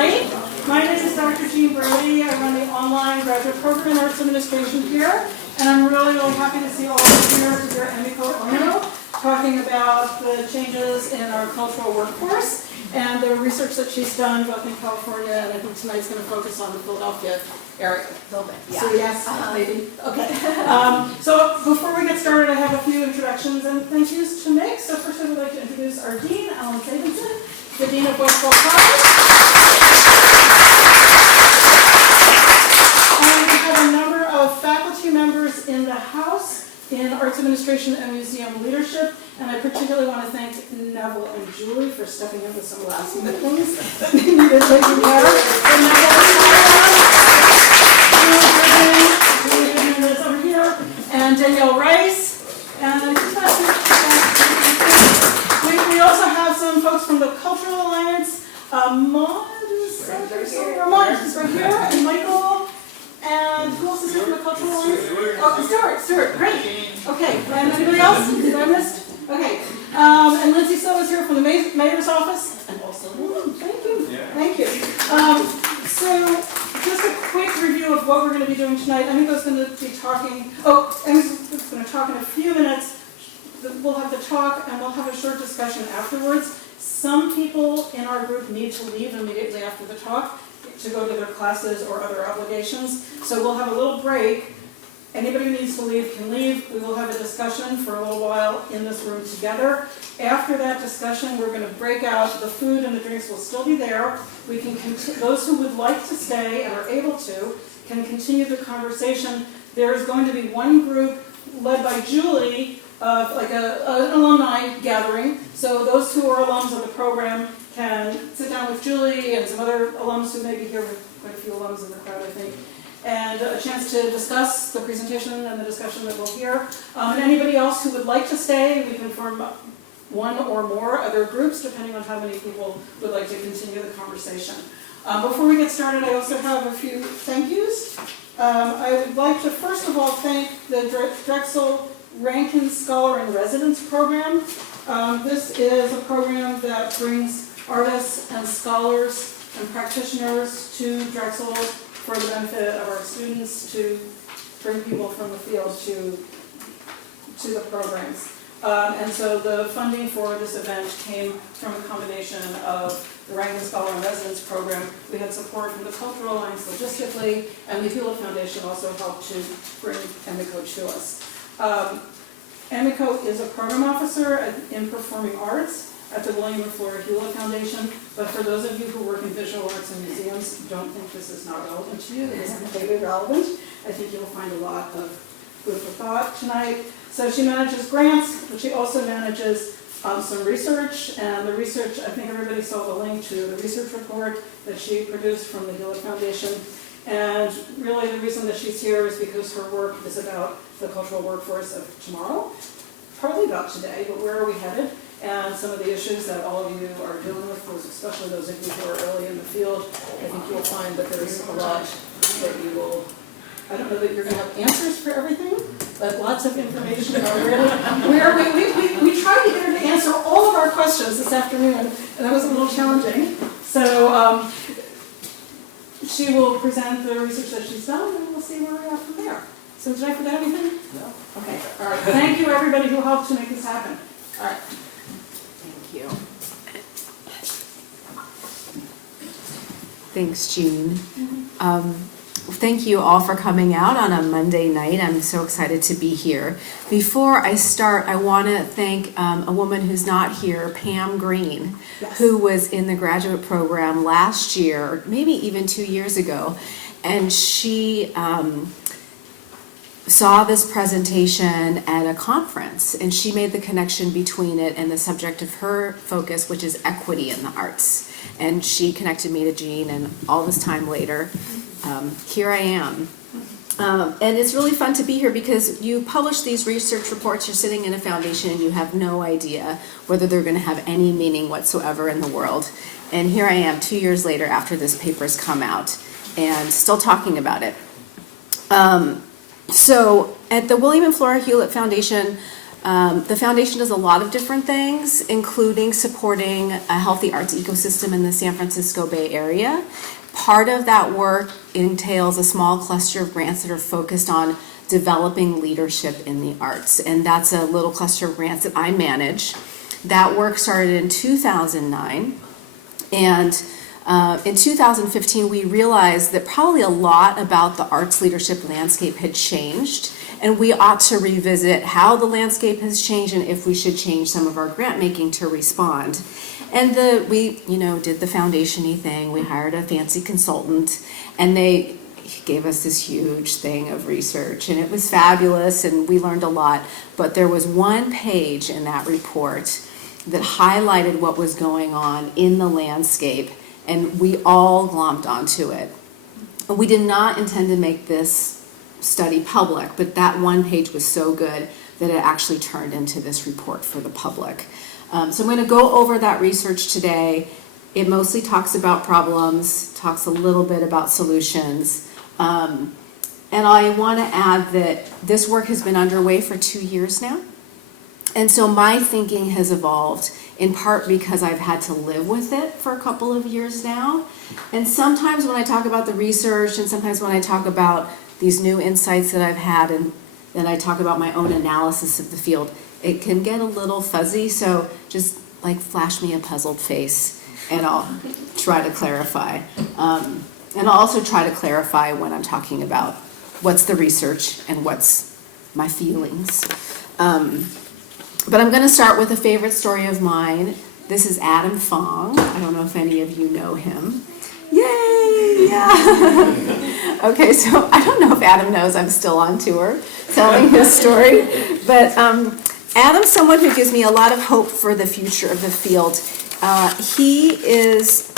tonight. My name is Dr. Jean Brody. I run the online graduate program in arts administration here, and I'm really happy to see all of you here to hear Emiko Ono talking about the changes in our cultural workforce and the research that she's done both in California, and I think tonight's going to focus on the Philadelphia area. A little bit, yeah. So yes, maybe. Okay. So before we get started, I have a few introductions and thank yous to make. So first I would like to introduce our Dean, Alan Sabinson, the Dean of Westfall College. And we have a number of faculty members in the House in Arts Administration and Museum Leadership. And I particularly want to thank Neville and Julie for stepping in with some last minute things that they needed taken care of. And Neville over here, and Danielle Rice, and we also have some folks from the Cultural Alliance. Maud is right here, and Michael, and who else is here from the Cultural Alliance? Oh, Stuart, great. Okay, and anybody else? Did I miss? Okay, and Lindsay Silva is here from the Mayor's office, and also, thank you. So, just a quick review of what we're going to be doing tonight. Emiko's going to be talking, Emiko's going to talk in a few minutes. We'll have the talk and we'll have a short discussion afterwards. Some people in our group need to leave immediately after the talk to go to their classes or other obligations. So we'll have a little break. Anybody who needs to leave can leave. We will have a discussion for a little while in this room together. After that discussion, we're going to break out. The food and the drinks will still be there. We can those who would like to stay and are able to can continue the conversation. There is going to be one group led by Julie, like an alumni gathering. So those who are alums of the program can sit down with Julie and some other alums who may be here, with quite a few alums in the crowd, I think, and a chance to discuss the presentation and the discussion that we'll hear. And anybody else who would like to stay, we can form one or more other groups, depending on how many people would like to continue the conversation. Before we get started, I also have a few thank yous. I would like to first of all thank the Drexel Rankin Scholar in Residence program. This is a program that brings artists and scholars and practitioners to Drexel for the benefit of our students, to bring people from the field to the programs. And so the funding for this event came from a combination of the Rankin Scholar in Residence program. We had support from the Cultural Alliance logistically, and the Hewlett Foundation also helped to bring Emiko to us. Emiko is a program officer in performing arts at the William and Flora Hewlett Foundation, but for those of you who work in visual arts and museums, don't think this is not relevant to you. It is completely relevant. I think you'll find a lot of food for thought tonight. So she manages grants, but she also manages some research, and the research, I think everybody saw the link to the research report that she produced from the Hewlett Foundation. And really the reason that she's here is because her work is about the cultural workforce of tomorrow, partly about today, but where are we headed? And some of the issues that all of you are dealing with, especially those of you who are early in the field. I think you'll find that there's a lot that you will, I don't know that you're going to have answers for everything, but lots of information already. We tried to get her to answer all of our questions this afternoon, and that was a little challenging. So she will present the research that she's done, and we'll see where we are from there. So did I forget anything? No. Okay. All right. Thank you, everybody who helped to make this happen. All right. Thank you. Thanks, Jean. Thank you all for coming out on a Monday night. I'm so excited to be here. Before I start, I want to thank a woman who's not here, Pam Green, Yes. who was in the graduate program last year, maybe even 2 years ago, and she saw this presentation at a conference, and she made the connection between it and the subject of her focus, which is equity in the arts. And she connected me to Jean, and all this time later, here I am. And it's really fun to be here because you publish these research reports, you're sitting in a foundation, and you have no idea whether they're going to have any meaning whatsoever in the world. And here I am 2 years later after this paper's come out, and still talking about it. So at the William and Flora Hewlett Foundation, The foundation does a lot of different things, including supporting a healthy arts ecosystem in the San Francisco Bay Area. Part of that work entails a small cluster of grants that are focused on developing leadership in the arts, and that's a little cluster of grants that I manage. That work started in 2009, and in 2015 we realized that probably a lot about the arts leadership landscape had changed, and we ought to revisit how the landscape has changed and if we should change some of our grant making to respond. And we did the foundation-y thing. We hired a fancy consultant, and they gave us this huge thing of research, and it was fabulous, and we learned a lot. But there was one page in that report that highlighted what was going on in the landscape, and we all glommed onto it. And we did not intend to make this study public, but that one page was so good that it actually turned into this report for the public. So I'm going to go over that research today. It mostly talks about problems, talks a little bit about solutions. And I want to add that this work has been underway for 2 years now. And so my thinking has evolved in part because I've had to live with it for a couple of years now. And sometimes when I talk about the research, and sometimes when I talk about these new insights that I've had, and then I talk about my own analysis of the field, it can get a little fuzzy, so just like flash me a puzzled face and I'll try to clarify. And I'll also try to clarify when I'm talking about what's the research and what's my feelings. But I'm going to start with a favorite story of mine. This is Adam Fong. I don't know if any of you know him. Yay! Yeah. Okay, so I don't know if Adam knows I'm still on tour telling his story, but Adam's someone who gives me a lot of hope for the future of the field. He is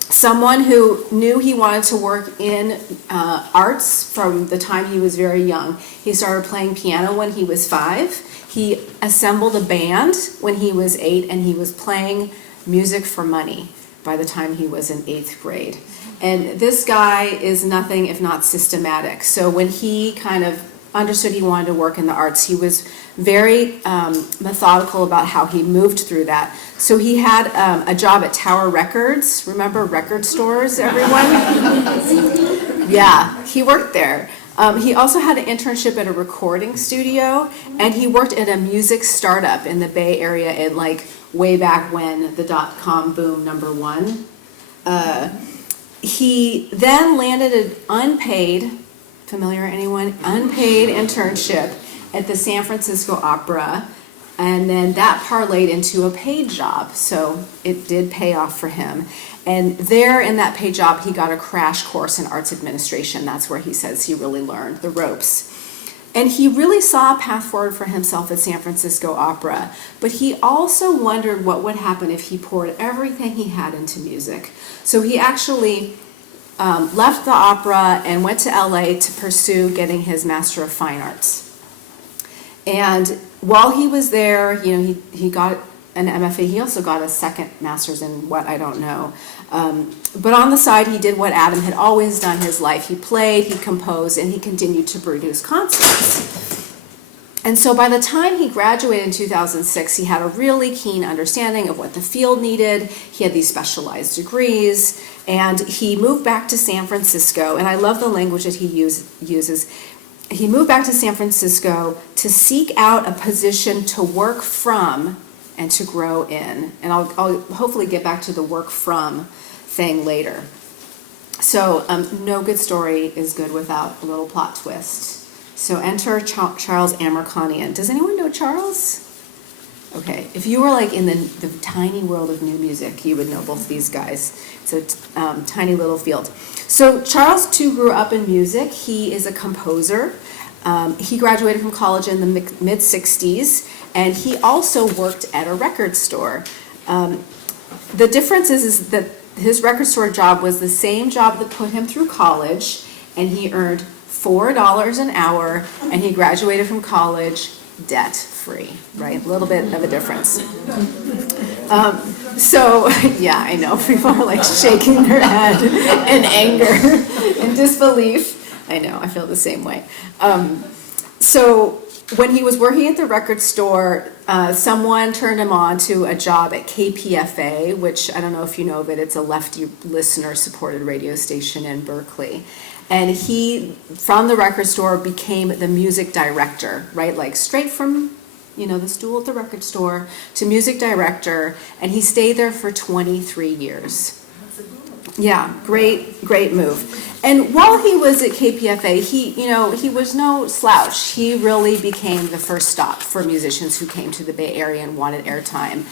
someone who knew he wanted to work in arts from the time he was very young. He started playing piano when he was 5. He assembled a band when he was 8, and he was playing music for money by the time he was in 8th grade. And this guy is nothing if not systematic. So when he kind of understood he wanted to work in the arts, he was very methodical about how he moved through that. So he had a job at Tower Records. Remember record stores, everyone? Yeah, he worked there. He also had an internship at a recording studio, and he worked at a music startup in the Bay Area in way back when the .com boom #1. He then landed an unpaid, familiar anyone? Unpaid internship at the San Francisco Opera, and then that parlayed into a paid job, so it did pay off for him. And there in that paid job, he got a crash course in arts administration. That's where he says he really learned the ropes. And he really saw a path forward for himself at San Francisco Opera, but he also wondered what would happen if he poured everything he had into music. So he actually left the opera and went to LA to pursue getting his Master of Fine Arts. And while he was there, he got an MFA. He also got a second master's in what I don't know. But on the side, he did what Adam had always done his life. He played, he composed, and he continued to produce concerts. And so by the time he graduated in 2006, he had a really keen understanding of what the field needed. He had these specialized degrees, and he moved back to San Francisco. And I love the language that he uses. He moved back to San Francisco to seek out a position to work from and to grow in. And I'll hopefully get back to the work from thing later. So no good story is good without a little plot twist. So enter Charles Amerconian. Does anyone know Charles? Okay, if you were in the tiny world of new music, you would know both these guys. It's a tiny little field. So Charles too grew up in music. He is a composer. He graduated from college in the mid-60s, and he also worked at a record store. The difference is that his record store job was the same job that put him through college, and he earned $4 an hour, and he graduated from college debt-free, right? A little bit of a difference. So, yeah, I know, people are shaking their head in anger and disbelief. I know, I feel the same way. So when he was working at the record store, someone turned him on to a job at KPFA, which I don't know if you know of it. It's a lefty listener-supported radio station in Berkeley. And he, from the record store, became the music director, right? Like straight from, the stool at the record store to music director. And he stayed there for 23 years. Yeah, great move. And while he was at KPFA, he was no slouch. He really became the first stop for musicians who came to the Bay Area and wanted airtime.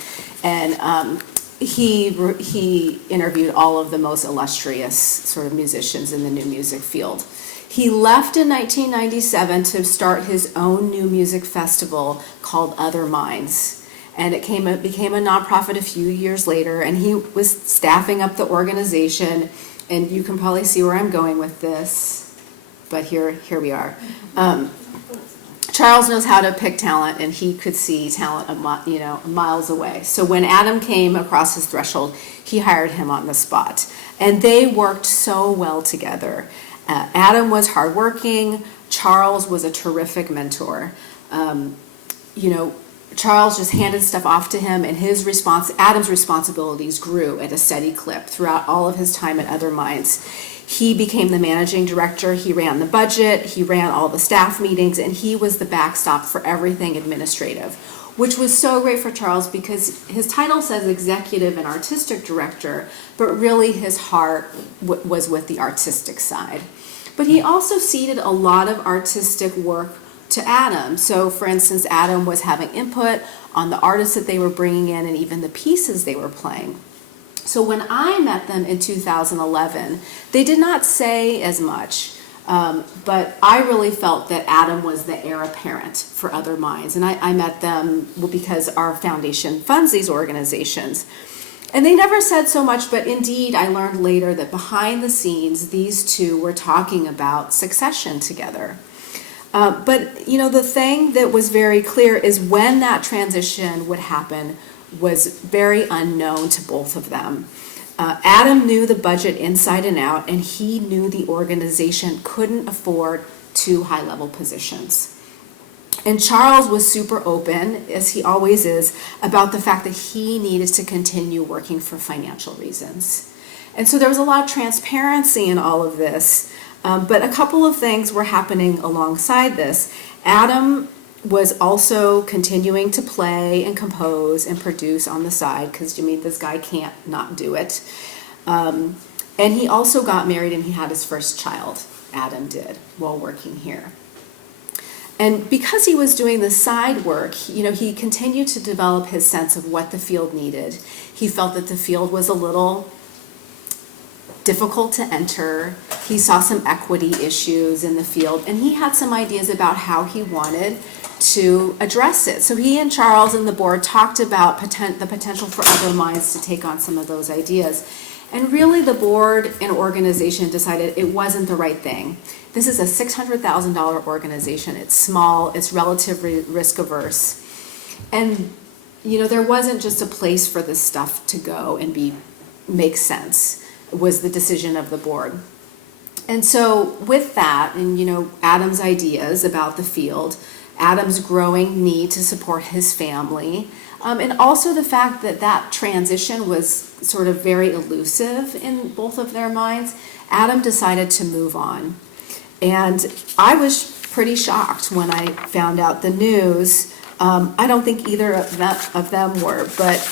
And he interviewed all of the most illustrious sort of musicians in the new music field. He left in 1997 to start his own new music festival called Other Minds. And it became a nonprofit a few years later, and he was staffing up the organization. And you can probably see where I'm going with this, but here we are. Charles knows how to pick talent, and he could see talent miles away. So when Adam came across his threshold, he hired him on the spot, and they worked so well together. Adam was hardworking. Charles was a terrific mentor. Charles just handed stuff off to him, and Adam's responsibilities grew at a steady clip throughout all of his time at Other Minds. He became the managing director. He ran the budget. He ran all the staff meetings, and he was the backstop for everything administrative, which was so great for Charles because his title says executive and artistic director, but really his heart was with the artistic side. But he also ceded a lot of artistic work to Adam. So for instance, Adam was having input on the artists that they were bringing in and even the pieces they were playing. So when I met them in 2011, they did not say as much, but I really felt that Adam was the heir apparent for Other Minds. And I met them because our foundation funds these organizations. And they never said so much, but indeed I learned later that behind the scenes, these two were talking about succession together. But the thing that was very clear is when that transition would happen was very unknown to both of them. Adam knew the budget inside and out, and he knew the organization couldn't afford two high-level positions. And Charles was super open, as he always is, about the fact that he needed to continue working for financial reasons. And so there was a lot of transparency in all of this. But a couple of things were happening alongside this. Adam was also continuing to play and compose and produce on the side because this guy can't not do it. And he also got married and he had his first child, Adam did, while working here. And because he was doing the side work, he continued to develop his sense of what the field needed. He felt that the field was a little difficult to enter. He saw some equity issues in the field, and he had some ideas about how he wanted to address it. So he and Charles and the board talked about the potential for Other Minds to take on some of those ideas. And really the board and organization decided it wasn't the right thing. This is a $600,000 organization. It's small, it's relatively risk averse. And there wasn't just a place for this stuff to go and make sense, was the decision of the board. And so with that, and Adam's ideas about the field, Adam's growing need to support his family, and also the fact that transition was sort of very elusive in both of their minds, Adam decided to move on. And I was pretty shocked when I found out the news. I don't think either of them were, but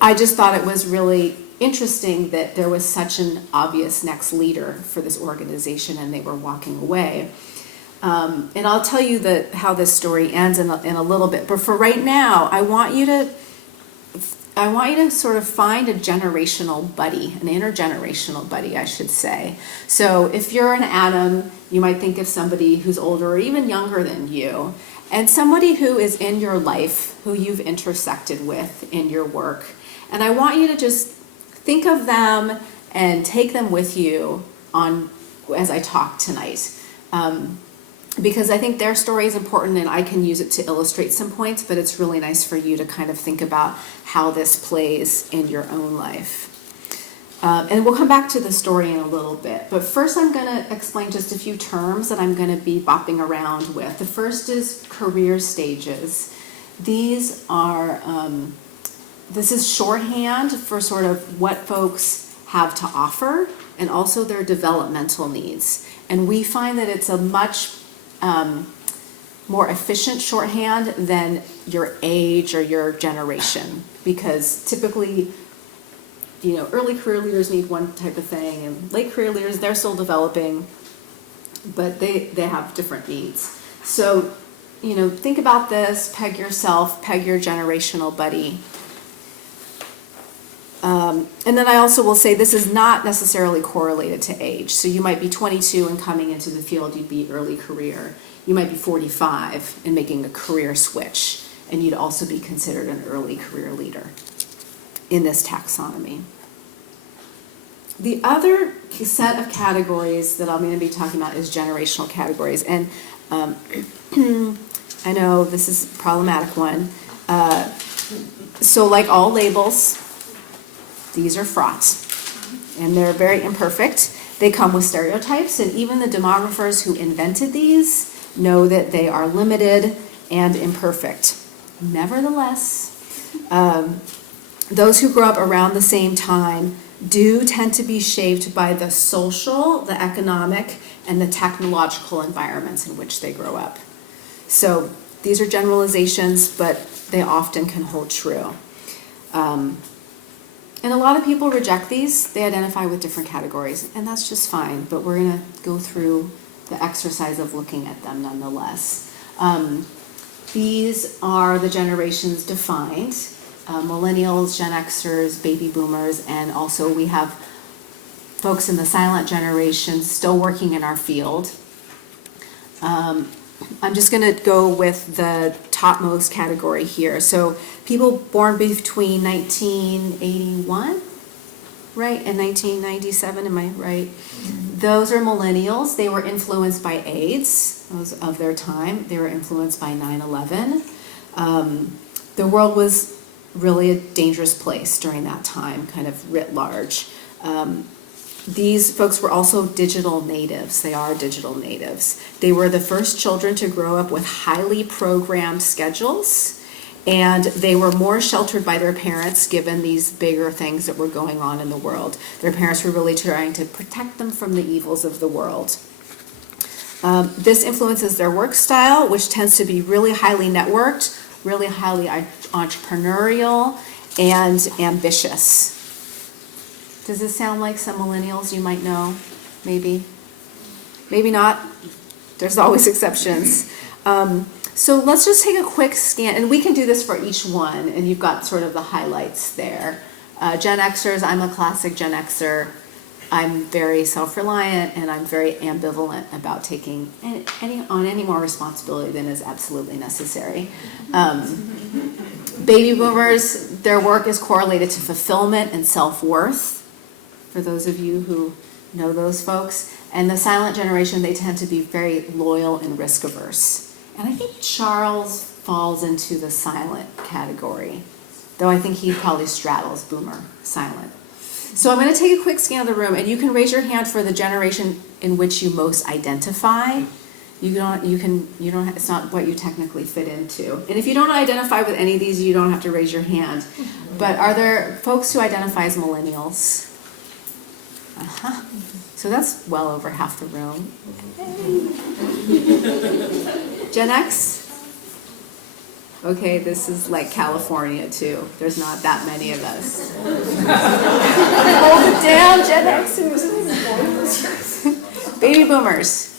I just thought it was really interesting that there was such an obvious next leader for this organization and they were walking away. And I'll tell you how this story ends in a little bit. But for right now, I want you to sort of find a generational buddy, an intergenerational buddy, I should say. So if you're an Adam, you might think of somebody who's older or even younger than you, and somebody who is in your life, who you've intersected with in your work. And I want you to just think of them and take them with you as I talk tonight. Because I think their story is important and I can use it to illustrate some points, but it's really nice for you to kind of think about how this plays in your own life. And we'll come back to the story in a little bit. But first I'm going to explain just a few terms that I'm going to be bopping around with. The first is career stages. These are, this is shorthand for sort of what folks have to offer and also their developmental needs. And we find that it's a much more efficient shorthand than your age or your generation, because typically, you know, early career leaders need one type of thing, and late career leaders, they're still developing, but they have different needs. So, you know, think about this, peg yourself, peg your generational buddy. And then I also will say this is not necessarily correlated to age. So you might be 22 and coming into the field, you'd be early career. You might be 45 and making a career switch, and you'd also be considered an early career leader in this taxonomy. The other set of categories that I'm going to be talking about is generational categories. And I know this is a problematic one. So like all labels, these are fraught, and they're very imperfect. They come with stereotypes, and even the demographers who invented these know that they are limited and imperfect. Nevertheless, those who grow up around the same time do tend to be shaped by the social, the economic, and the technological environments in which they grow up. So these are generalizations, but they often can hold true. And a lot of people reject these. They identify with different categories, and that's just fine, but we're going to go through the exercise of looking at them nonetheless. These are the generations defined: millennials, Gen Xers, baby boomers, and also we have folks in the silent generation still working in our field. I'm just going to go with the topmost category here. So people born between 1981, right, and 1997, am I right? Mm-hmm. Those are millennials. They were influenced by AIDS, those of their time. They were influenced by 9/11. The world was really a dangerous place during that time, kind of writ large. These folks were also digital natives. They are digital natives. They were the first children to grow up with highly programmed schedules, and they were more sheltered by their parents given these bigger things that were going on in the world. Their parents were really trying to protect them from the evils of the world. This influences their work style, which tends to be really highly networked, really highly entrepreneurial, and ambitious. Does this sound like some millennials you might know? Maybe. Maybe not. There's always exceptions. So let's just take a quick scan, and we can do this for each one, and you've got sort of the highlights there. Gen Xers, I'm a classic Gen Xer. I'm very self-reliant, and I'm very ambivalent about taking any more responsibility than is absolutely necessary. Baby boomers, their work is correlated to fulfillment and self-worth, for those of you who know those folks. And the silent generation, they tend to be very loyal and risk-averse. And I think Charles falls into the silent category, though I think he probably straddles boomer, silent. So I'm going to take a quick scan of the room, and you can raise your hand for the generation in which you most identify. It's not what you technically fit into. And if you don't identify with any of these, you don't have to raise your hand. But are there folks who identify as millennials? Uh-huh. So that's well over half the room. Hey. Gen X? Okay, this is like California too. There's not that many of us. Hold it down, Gen Xers. Baby boomers.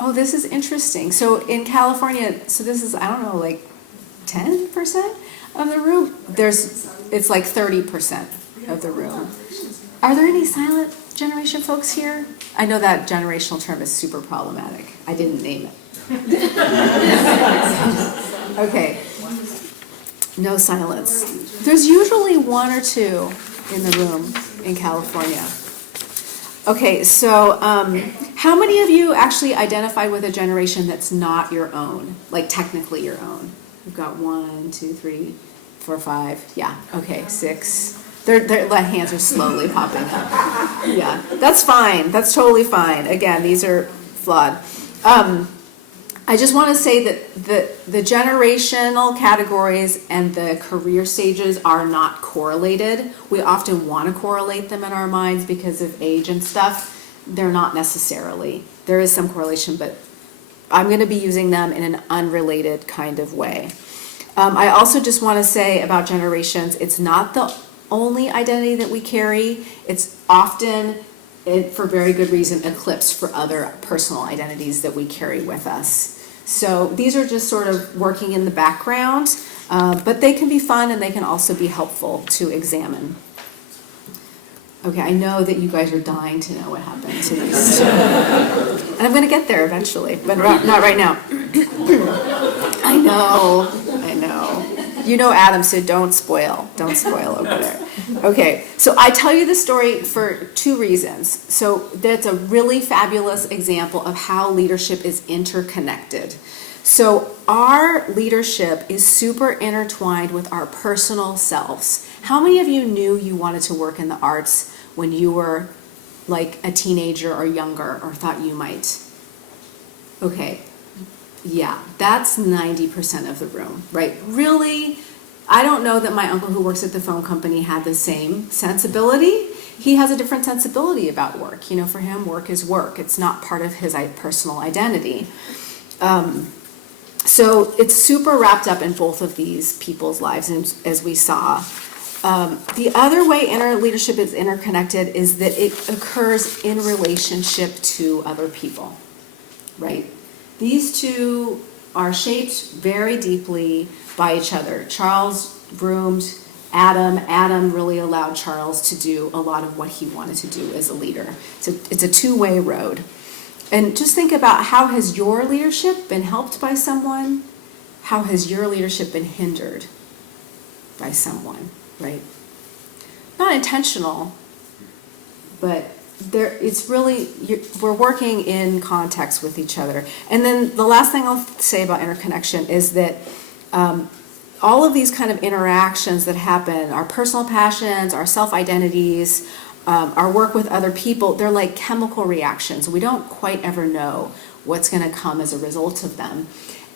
Oh, this is interesting. So in California, so this is, I don't know, like 10% of the room. It's like 30% of the room. Are there any silent generation folks here? I know that generational term is super problematic. I didn't name it. Okay. No silence. There's usually one or two in the room in California. Okay, so how many of you actually identify with a generation that's not your own, like technically your own? We've got 1, 2, 3, 4, 5. Yeah, okay, 6. Their hands are slowly popping up. Yeah, that's fine. That's totally fine. Again, these are flawed. I just want to say that the generational categories and the career stages are not correlated. We often want to correlate them in our minds because of age and stuff. They're not necessarily. There is some correlation, but I'm going to be using them in an unrelated kind of way. I also just want to say about generations, it's not the only identity that we carry. It's often, for very good reason, eclipsed for other personal identities that we carry with us. So these are just sort of working in the background, but they can be fun and they can also be helpful to examine. Okay, I know that you guys are dying to know what happened to these two. And I'm going to get there eventually, but not right now. I know. You know Adam, so don't spoil over there. Okay, so I tell you the story for two reasons. So that's a really fabulous example of how leadership is interconnected. So our leadership is super intertwined with our personal selves. How many of you knew you wanted to work in the arts when you were like a teenager or younger, or thought you might? Okay. Yeah, that's 90% of the room, right? Really, I don't know that my uncle who works at the phone company had the same sensibility. He has a different sensibility about work. You know, for him, work is work. It's not part of his personal identity. So it's super wrapped up in both of these people's lives, as we saw. The other way leadership is interconnected is that it occurs in relationship to other people, right? These two are shaped very deeply by each other. Charles groomed Adam. Adam really allowed Charles to do a lot of what he wanted to do as a leader. So it's a two-way road. And just think about, how has your leadership been helped by someone? How has your leadership been hindered by someone, right? Not intentional, but it's really, we're working in context with each other. And then the last thing I'll say about interconnection is that all of these kind of interactions that happen, our personal passions, our self-identities, our work with other people, they're like chemical reactions. We don't quite ever know what's going to come as a result of them.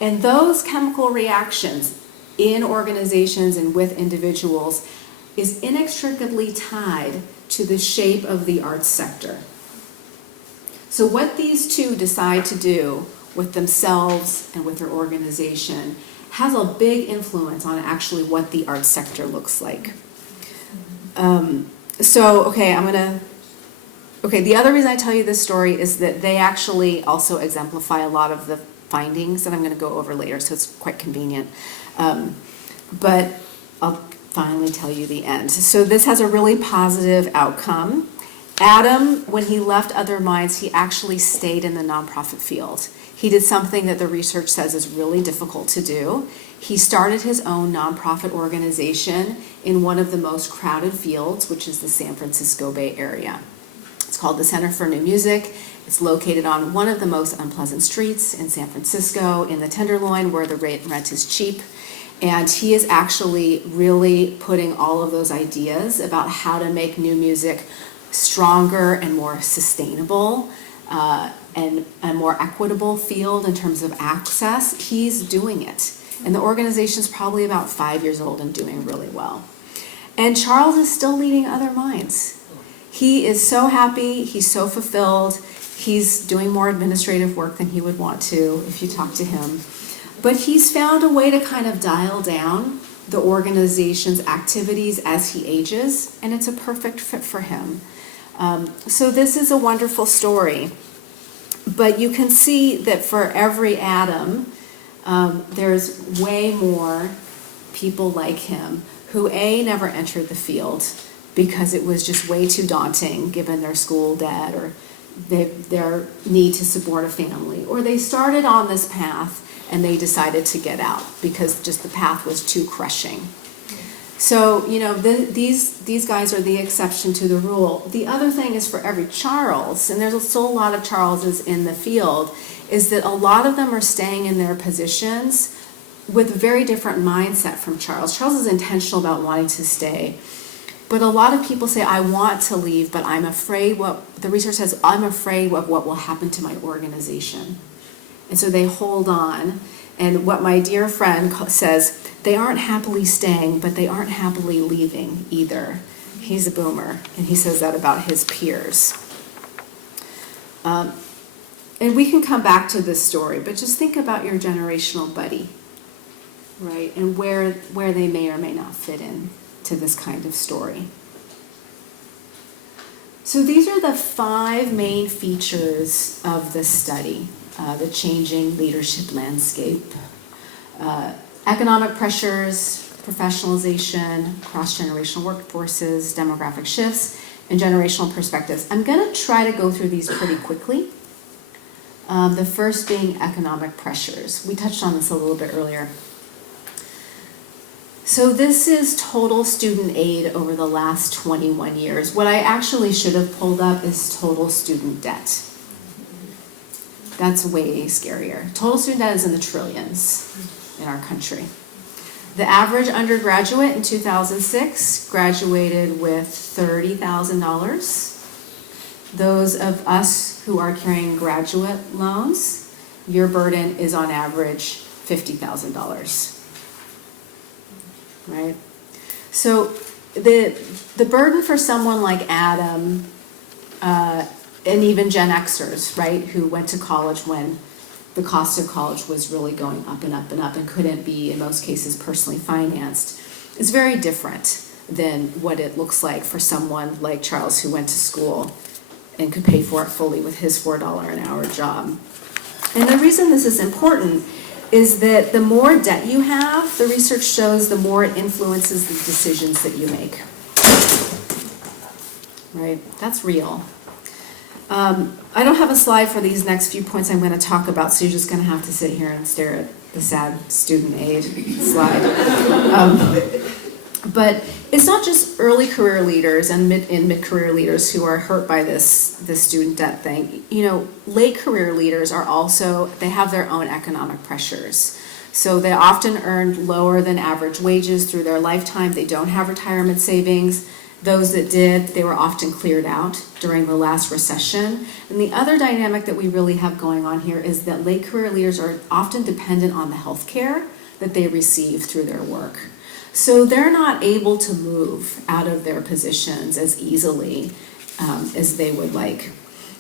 And those chemical reactions in organizations and with individuals is inextricably tied to the shape of the arts sector. So what these two decide to do with themselves and with their organization has a big influence on actually what the arts sector looks like. The other reason I tell you this story is that they actually also exemplify a lot of the findings that I'm going to go over later, so it's quite convenient. But I'll finally tell you the end. So this has a really positive outcome. Adam, when he left Other Minds, he actually stayed in the nonprofit field. He did something that the research says is really difficult to do. He started his own nonprofit organization in one of the most crowded fields, which is the San Francisco Bay Area. It's called the Center for New Music. It's located on one of the most unpleasant streets in San Francisco, in the Tenderloin, where the rent is cheap. And he is actually really putting all of those ideas about how to make new music stronger and more sustainable and a more equitable field in terms of access. He's doing it. And the organization's probably about 5 years old and doing really well. And Charles is still leading Other Minds. He is so happy. He's so fulfilled. He's doing more administrative work than he would want to if you talk to him. But he's found a way to kind of dial down the organization's activities as he ages, and it's a perfect fit for him. So this is a wonderful story. But you can see that for every Adam, there's way more people like him who never entered the field because it was just way too daunting given their school debt or their need to support a family, or they started on this path and they decided to get out because just the path was too crushing. So, these guys are the exception to the rule. The other thing is, for every Charles, and there's still a lot of Charleses in the field, is that a lot of them are staying in their positions with a very different mindset from Charles. Charles is intentional about wanting to stay. But a lot of people say, I want to leave, but I'm afraid the research says, I'm afraid of what will happen to my organization. And so they hold on. And what my dear friend says, they aren't happily staying, but they aren't happily leaving either. He's a boomer, and he says that about his peers. And we can come back to this story, but just think about your generational buddy, right? And where they may or may not fit in to this kind of story. So these are the 5 main features of the study, the changing leadership landscape. Economic pressures, professionalization, cross-generational workforces, demographic shifts, and generational perspectives. I'm going to try to go through these pretty quickly. The first being economic pressures. We touched on this a little bit earlier. So this is total student aid over the last 21 years. What I actually should have pulled up is total student debt. That's way scarier. Total student debt is in the trillions in our country. The average undergraduate in 2006 graduated with $30,000. Those of us who are carrying graduate loans, your burden is on average $50,000. Right? So the burden for someone like Adam and even Gen Xers, right, who went to college when the cost of college was really going up and up and up and couldn't be, in most cases, personally financed, is very different than what it looks like for someone like Charles who went to school and could pay for it fully with his $4 an hour job. And the reason this is important is that the more debt you have, the research shows the more it influences the decisions that you make. Right? That's real. I don't have a slide for these next few points I'm going to talk about, so you're just going to have to sit here and stare at the sad student aid slide. But it's not just early career leaders and mid-career leaders who are hurt by this student debt thing. You know, late career leaders are also, they have their own economic pressures. So they often earn lower than average wages through their lifetime. They don't have retirement savings. Those that did, they were often cleared out during the last recession. And the other dynamic that we really have going on here is that late career leaders are often dependent on the health care that they receive through their work. So they're not able to move out of their positions as easily as they would like.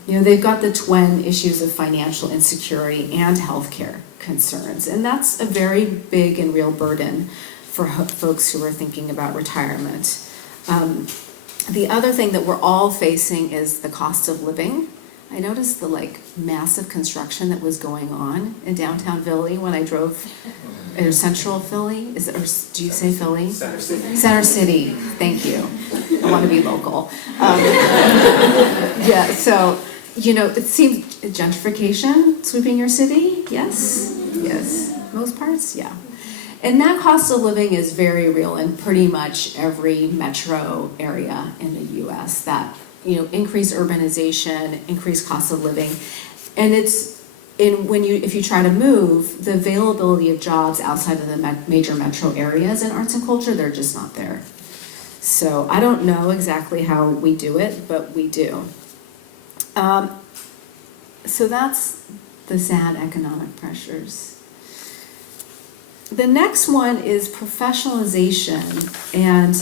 You know, they've got the twin issues of financial insecurity and healthcare concerns, and that's a very big and real burden for folks who are thinking about retirement. The other thing that we're all facing is the cost of living. I noticed the massive construction that was going on in downtown Philly when I drove, or central Philly, do you say Philly? Center City. Center City, thank you. I want to be local. Yeah, so, you know, it seems gentrification sweeping your city, yes? Yes, most parts, yeah. And that cost of living is very real in pretty much every metro area in the US. That, you know, increased urbanization, increased cost of living. And it's if you try to move, the availability of jobs outside of the major metro areas in arts and culture, they're just not there. So I don't know exactly how we do it, but we do. So that's the sad economic pressures. The next one is professionalization, and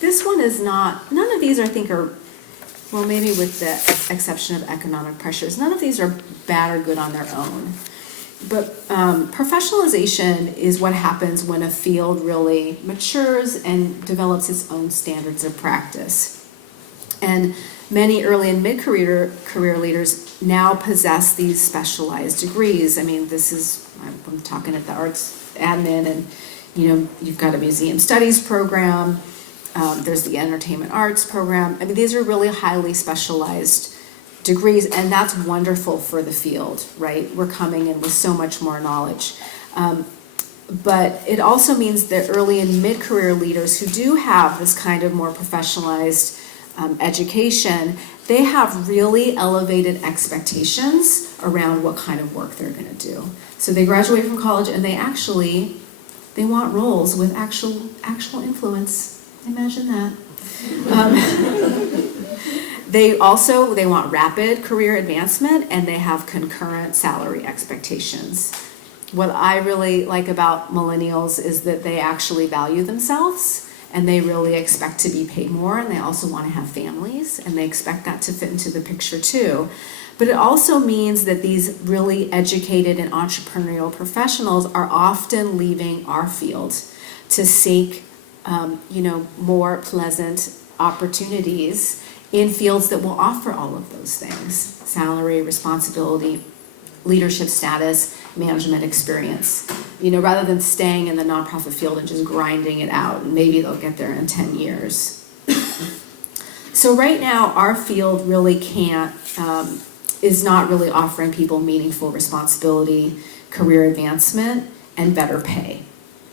this one is not, none of these I think are, well, maybe with the exception of economic pressures, none of these are bad or good on their own. But professionalization is what happens when a field really matures and develops its own standards of practice. And many early and mid-career leaders now possess these specialized degrees. I mean, I'm talking at the arts admin, and you know, you've got a museum studies program, there's the entertainment arts program. I mean, these are really highly specialized degrees, and that's wonderful for the field, right? We're coming in with so much more knowledge. But it also means that early and mid-career leaders who do have this kind of more professionalized education, they have really elevated expectations around what kind of work they're going to do. So they graduate from college and they want roles with actual influence. Imagine that. They want rapid career advancement, and they have concurrent salary expectations. What I really like about millennials is that they actually value themselves, and they really expect to be paid more, and they also want to have families, and they expect that to fit into the picture too. But it also means that these really educated and entrepreneurial professionals are often leaving our field to seek, more pleasant opportunities in fields that will offer all of those things: salary, responsibility, leadership status, management experience. Rather than staying in the nonprofit field and just grinding it out, and maybe they'll get there in 10 years. So right now, our field really is not really offering people meaningful responsibility, career advancement, and better pay.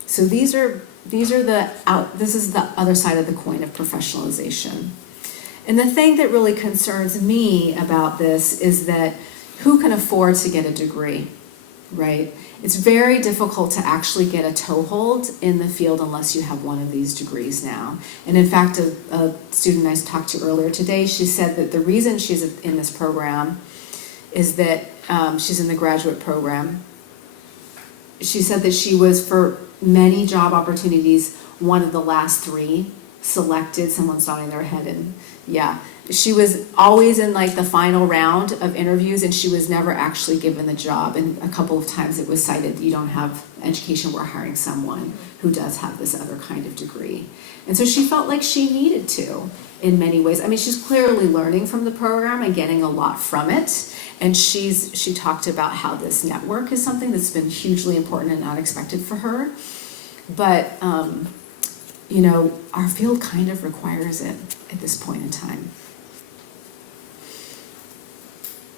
So this is the other side of the coin of professionalization. And the thing that really concerns me about this is that who can afford to get a degree, right? It's very difficult to actually get a toehold in the field unless you have one of these degrees now. And in fact, a student I talked to earlier today, she said that the reason she's in this program is that she's in the graduate program. She said that she was, for many job opportunities, one of the last 3 selected. Someone's nodding their head, and yeah. She was always in the final round of interviews, and she was never actually given the job. And a couple of times it was cited, you don't have education, we're hiring someone who does have this other kind of degree. And so she felt like she needed to in many ways. I mean, she's clearly learning from the program and getting a lot from it. And she talked about how this network is something that's been hugely important and not expected for her. But, our field kind of requires it at this point in time.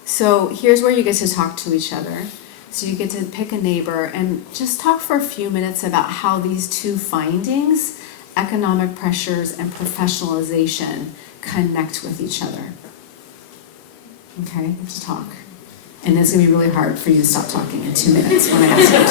So here's where you get to talk to each other. So you get to pick a neighbor and just talk for a few minutes about how these two findings, economic pressures and professionalization, connect with each other. Okay, you have to talk. And it's going to be really hard for you to stop talking in 2 minutes when I ask you to.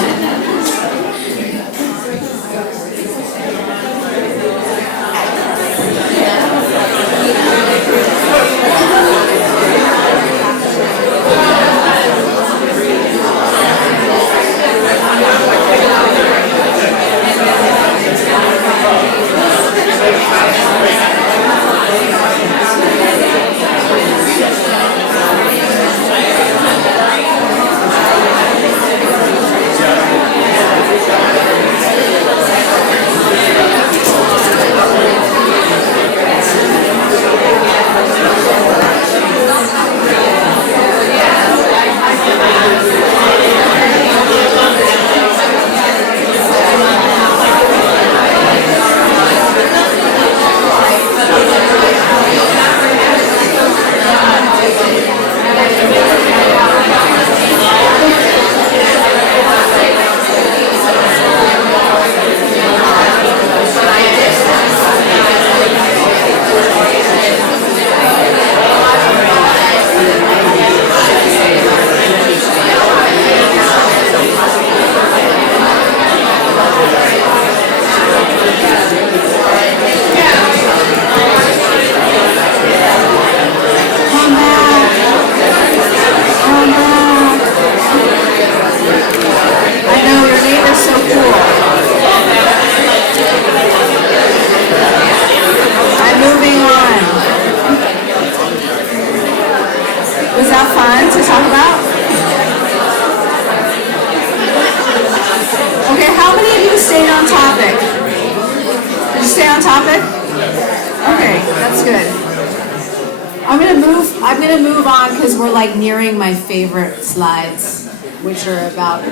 Nearing my favorite slides, which are about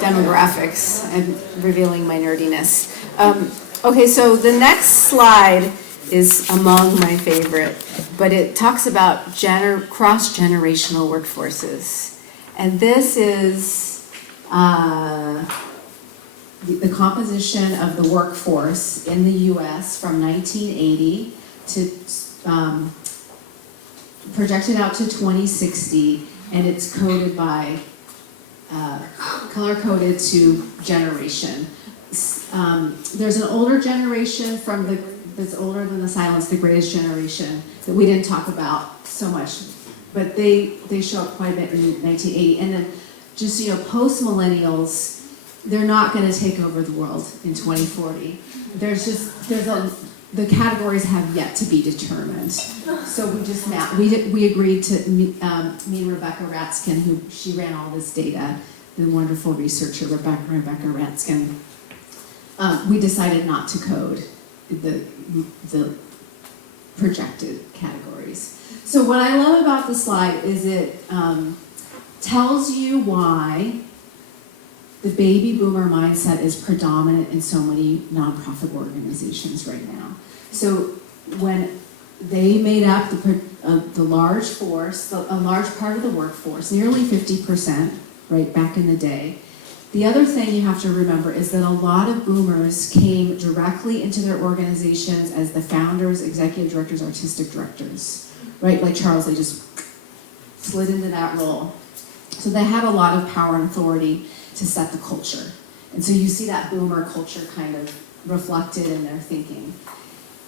demographics and revealing my nerdiness. Okay, so the next slide is among my favorite, but it talks about cross-generational workforces. And this is the composition of the workforce in the US from 1980 to projected out to 2060, and it's coded by, color-coded to generation. There's an older generation from that's older than the silence, the greatest generation, that we didn't talk about so much, but they show up quite a bit in 1980. And then just, post-millennials, they're not going to take over the world in 2040. The categories have yet to be determined. So we agreed to, me and Rebecca Ratskin, she ran all this data, the wonderful researcher, Rebecca Ratskin, we decided not to code the projected categories. So what I love about the slide is it tells you why the baby boomer mindset is predominant in so many nonprofit organizations right now. So when they made up the large force, a large part of the workforce, nearly 50%, right, back in the day. The other thing you have to remember is that a lot of boomers came directly into their organizations as the founders, executive directors, artistic directors, right? Like Charles, they just slid into that role. So they had a lot of power and authority to set the culture. And so you see that boomer culture kind of reflected in their thinking.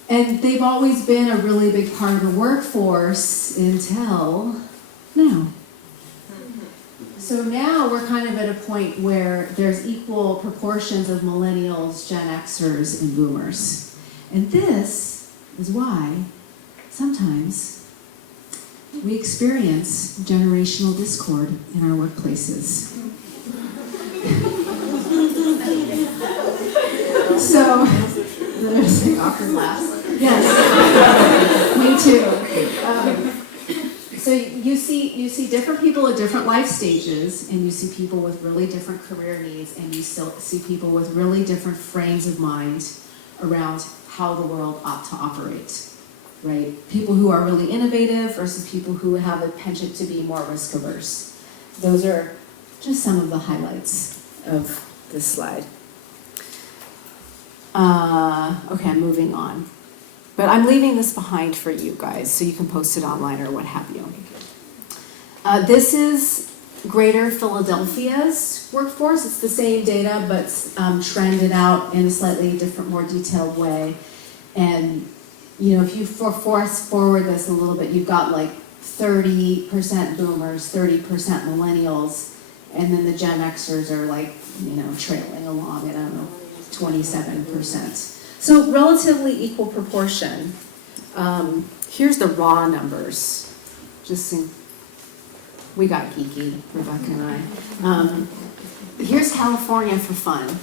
And they've always been a really big part of the workforce until now. So now we're kind of at a point where there's equal proportions of millennials, Gen Xers, and boomers. And this is why sometimes we experience generational discord in our workplaces. So, there's an awkward laugh. Yes, me too. So you see different people at different life stages, and you see people with really different career needs, and you still see people with really different frames of mind around how the world ought to operate, right? People who are really innovative versus people who have a penchant to be more risk averse. Those are just some of the highlights of this slide. Okay, I'm moving on. But I'm leaving this behind for you guys so you can post it online or what have you. This is Greater Philadelphia's workforce. It's the same data, but trended out in a slightly different, more detailed way. And, if you fast forward this a little bit, you've got like 30% boomers, 30% millennials, and then the Gen Xers are like, trailing along at, 27%. So relatively equal proportion. Here's the raw numbers. We got geeky, Rebecca and I. Here's California for fun.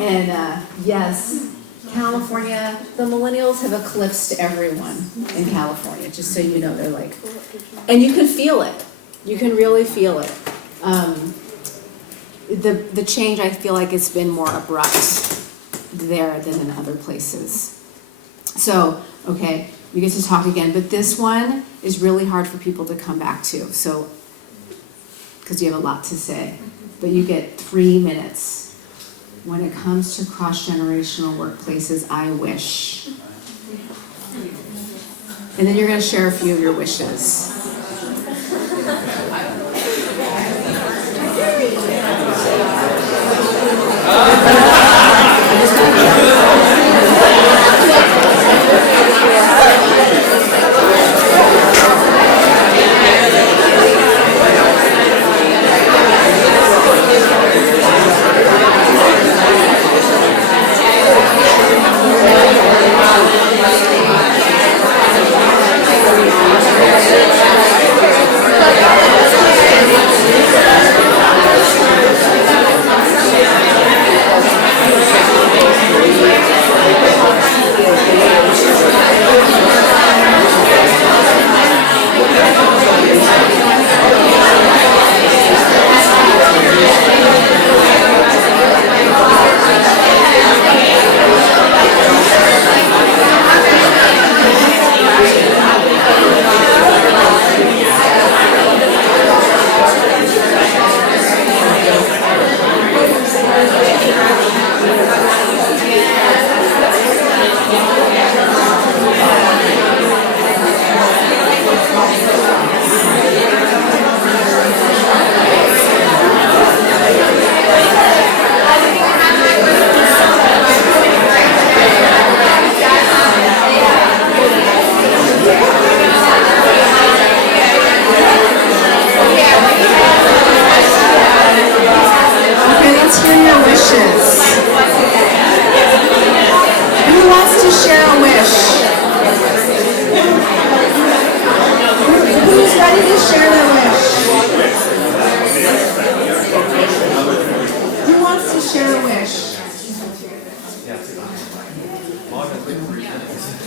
And yes, California, the millennials have eclipsed everyone in California, just so you know. They're like, and you can feel it. You can really feel it. The change, I feel like it's been more abrupt there than in other places. So, okay, we get to talk again, but this one is really hard for people to come back to, so, because you have a lot to say, but you get 3 minutes. When it comes to cross-generational workplaces, I wish. And then you're going to share a few of your wishes.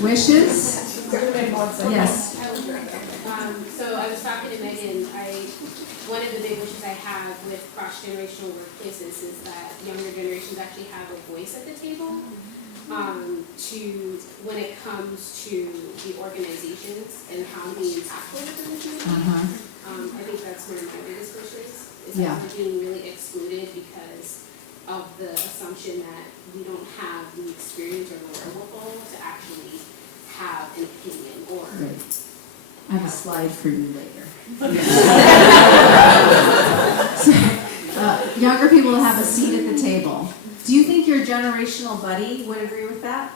Wishes? Yes. So I was talking to Megan, one of the big wishes I have with cross-generational workplaces is that younger generations actually have a voice at the table when it comes to the organizations and how we tackle within the community. I think that's one of my biggest wishes, is that we're being really excluded because of the assumption that we don't have the experience or the wherewithal to actually have an opinion or. Right. I have a slide for you later. Younger people have a seat at the table. Do you think your generational buddy would agree with that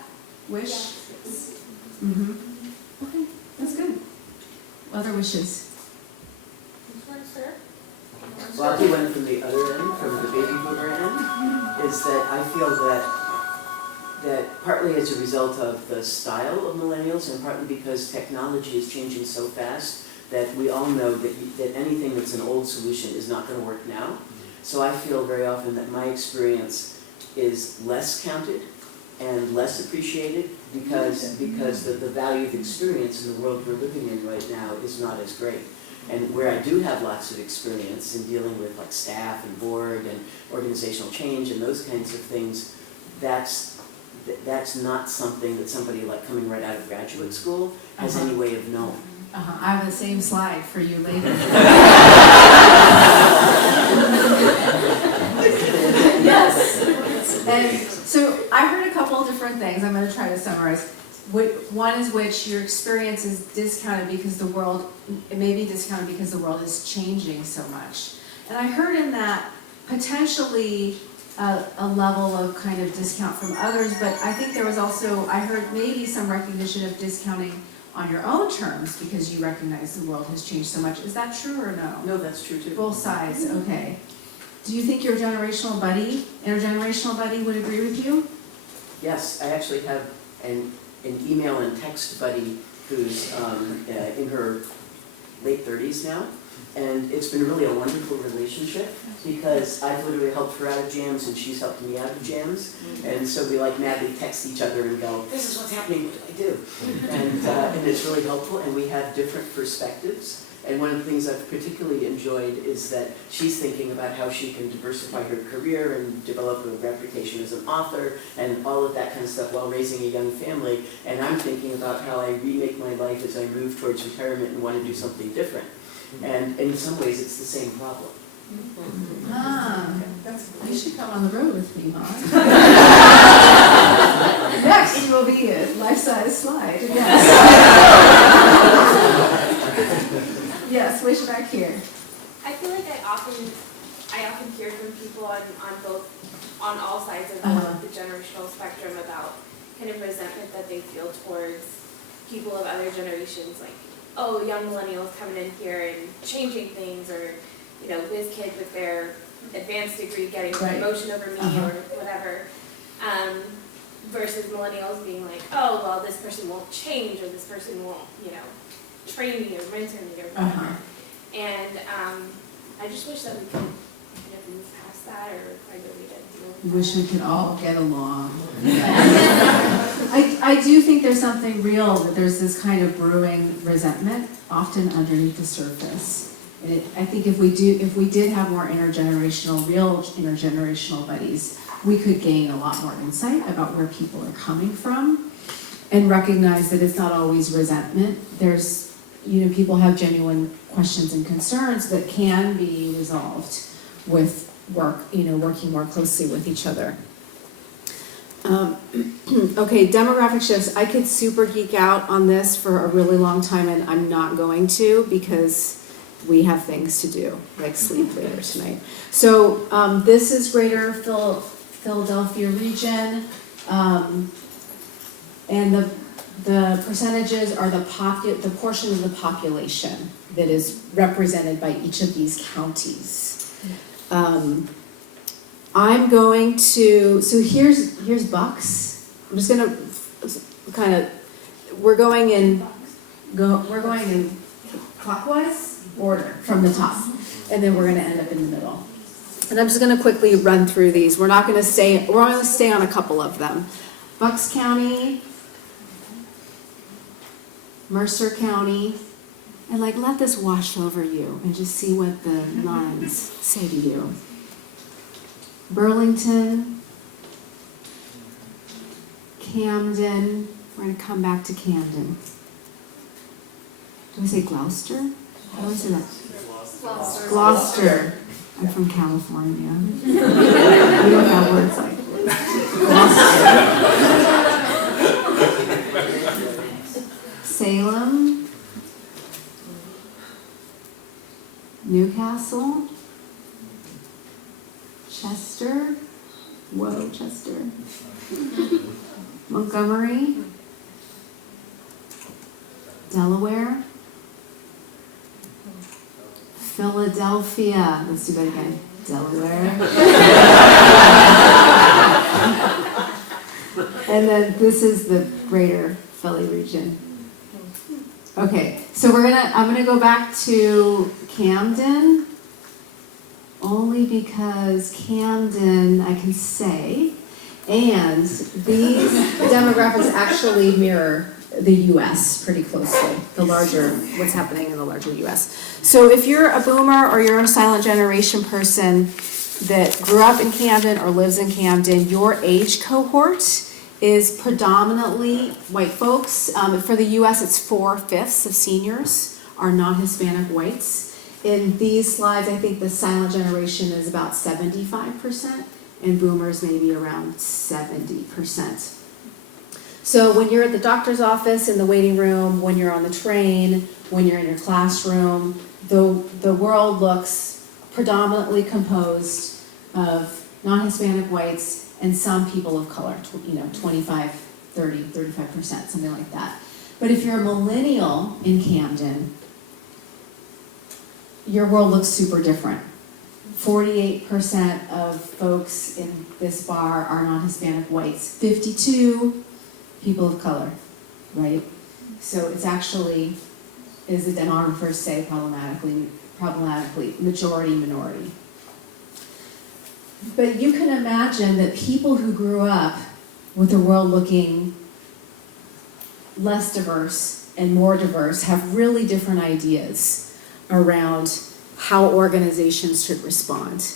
wish? Yes. Okay, that's good. Other wishes? Well, I'll do one from the other end, from the baby boomer end, is that I feel that partly as a result of the style of millennials and partly because technology is changing so fast that we all know that anything that's an old solution is not going to work now. So I feel very often that my experience is less counted and less appreciated because the value of experience in the world we're living in right now is not as great. And where I do have lots of experience in dealing with like staff and board and organizational change and those kinds of things, that's not something that somebody like coming right out of graduate school has any way of knowing. I have the same slide for you later. Yes. And so I heard a couple of different things. I'm going to try to summarize. One is which your experience is discounted because the world, it may be discounted because the world is changing so much. And I heard in that potentially a level of kind of discount from others, but I think there was also, I heard maybe some recognition of discounting on your own terms because you recognize the world has changed so much. Is that true or no? No, that's true too. Both sides, okay. Do you think your intergenerational buddy would agree with you? Yes, I actually have an email and text buddy who's in her late 30s now. And it's been really a wonderful relationship because I've literally helped her out of jams and she's helped me out of jams. And so we like madly text each other and go, this is what's happening, what do I do? And it's really helpful and we have different perspectives. And one of the things I've particularly enjoyed is that she's thinking about how she can diversify her career and develop a reputation as an author and all of that kind of stuff while raising a young family. And I'm thinking about how I remake my life as I move towards retirement and want to do something different. And in some ways, it's the same problem. You should come on the road with me, Mom. Next will be a life-size slide. Yes. Yes, wish back here. I feel like I often hear from people on all sides of the generational spectrum about kind of resentment that they feel towards people of other generations, like, oh, young millennials coming in here and changing things, or, you know, whiz kid with their advanced degree getting a promotion over me or whatever, versus millennials being like, oh, well, this person won't change, or this person won't, you know, train me or mentor me or whatever. And I just wish that we could kind of move past that or find a way to deal with that. Wish we could all get along. I do think there's something real, that there's this kind of brewing resentment often underneath the surface. And I think if we did have more real intergenerational buddies, we could gain a lot more insight about where people are coming from and recognize that it's not always resentment. There's, you know, people have genuine questions and concerns that can be resolved with working more closely with each other. Okay, demographic shifts. I could super geek out on this for a really long time, and I'm not going to because we have things to do, like sleep later tonight. So this is Greater Philadelphia region, and the percentages are the portion of the population that is represented by each of these counties. I'm going to, so here's Bucks. I'm just gonna kind of, we're going in clockwise order from the top, and then we're gonna end up in the middle. And I'm just gonna quickly run through these. We're gonna stay on a couple of them. Bucks County, Mercer County, and like let this wash over you and just see what the lines say to you. Burlington, Camden, we're going to come back to Camden. Do we say Gloucester? How do I say that? Gloucester. I'm from California. We don't have words like Gloucester. Salem, Newcastle, Chester, whoa, Chester, Montgomery, Delaware, Philadelphia, let's do that again, Delaware. And then this is the greater Philly region. Okay, so I'm gonna go back to Camden, only because Camden, I can say, and these demographics actually mirror the US pretty closely, what's happening in the larger US. So if you're a boomer or you're a silent generation person that grew up in Camden or lives in Camden, your age cohort is predominantly white folks. For the US, it's 4/5 of seniors are non-Hispanic whites. In these slides, I think the silent generation is about 75%, and boomers maybe around 70%. So when you're at the doctor's office, in the waiting room, when you're on the train, when you're in your classroom, the world looks predominantly composed of non-Hispanic whites and some people of color, 25, 30, 35%, something like that. But if you're a millennial in Camden, your world looks super different. 48% of folks in this bar are non-Hispanic whites, 52 people of color, right? So it's actually, as the demographers say, problematically majority minority. But you can imagine that people who grew up with the world looking less diverse and more diverse have really different ideas around how organizations should respond,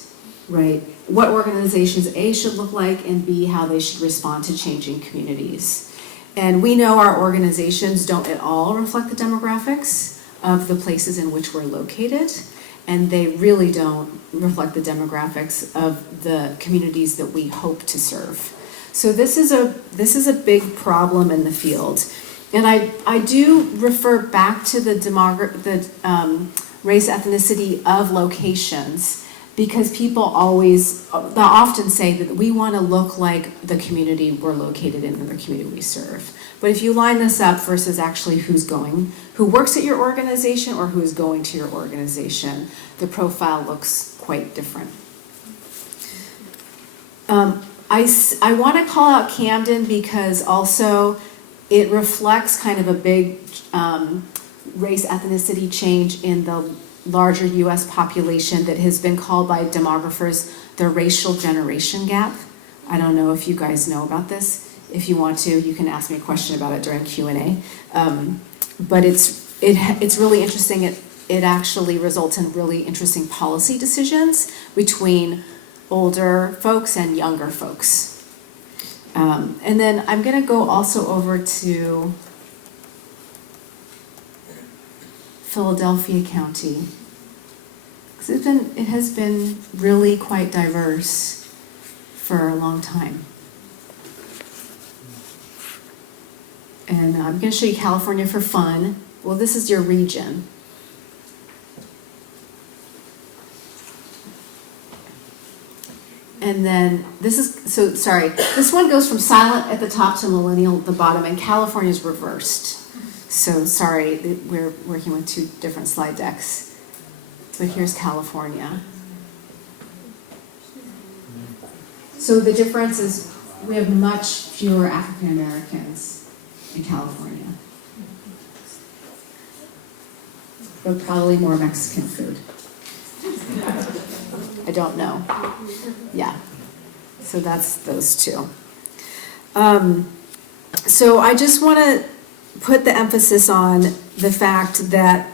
right? What organizations A should look like, and B, how they should respond to changing communities. And we know our organizations don't at all reflect the demographics of the places in which we're located, and they really don't reflect the demographics of the communities that we hope to serve. So this is a big problem in the field. And I do refer back to the race ethnicity of locations, because people they'll often say that we want to look like the community we're located in and the community we serve. But if you line this up versus actually who works at your organization or who's going to your organization, the profile looks quite different. I want to call out Camden because also it reflects kind of a big race ethnicity change in the larger US population that has been called by demographers the racial generation gap. I don't know if you guys know about this. If you want to, you can ask me a question about it during Q&A. But it's really interesting. It actually results in really interesting policy decisions between older folks and younger folks. And then I'm going to go also over to Philadelphia County, because it has been really quite diverse for a long time. And I'm going to show you California for fun. Well, this is your region. And then this one goes from silent at the top to millennial at the bottom, and California is reversed. So sorry, we're working with two different slide decks. But here's California. So the difference is we have much fewer African Americans in California. But probably more Mexican food. I don't know. Yeah. So that's those two. So I just want to put the emphasis on the fact that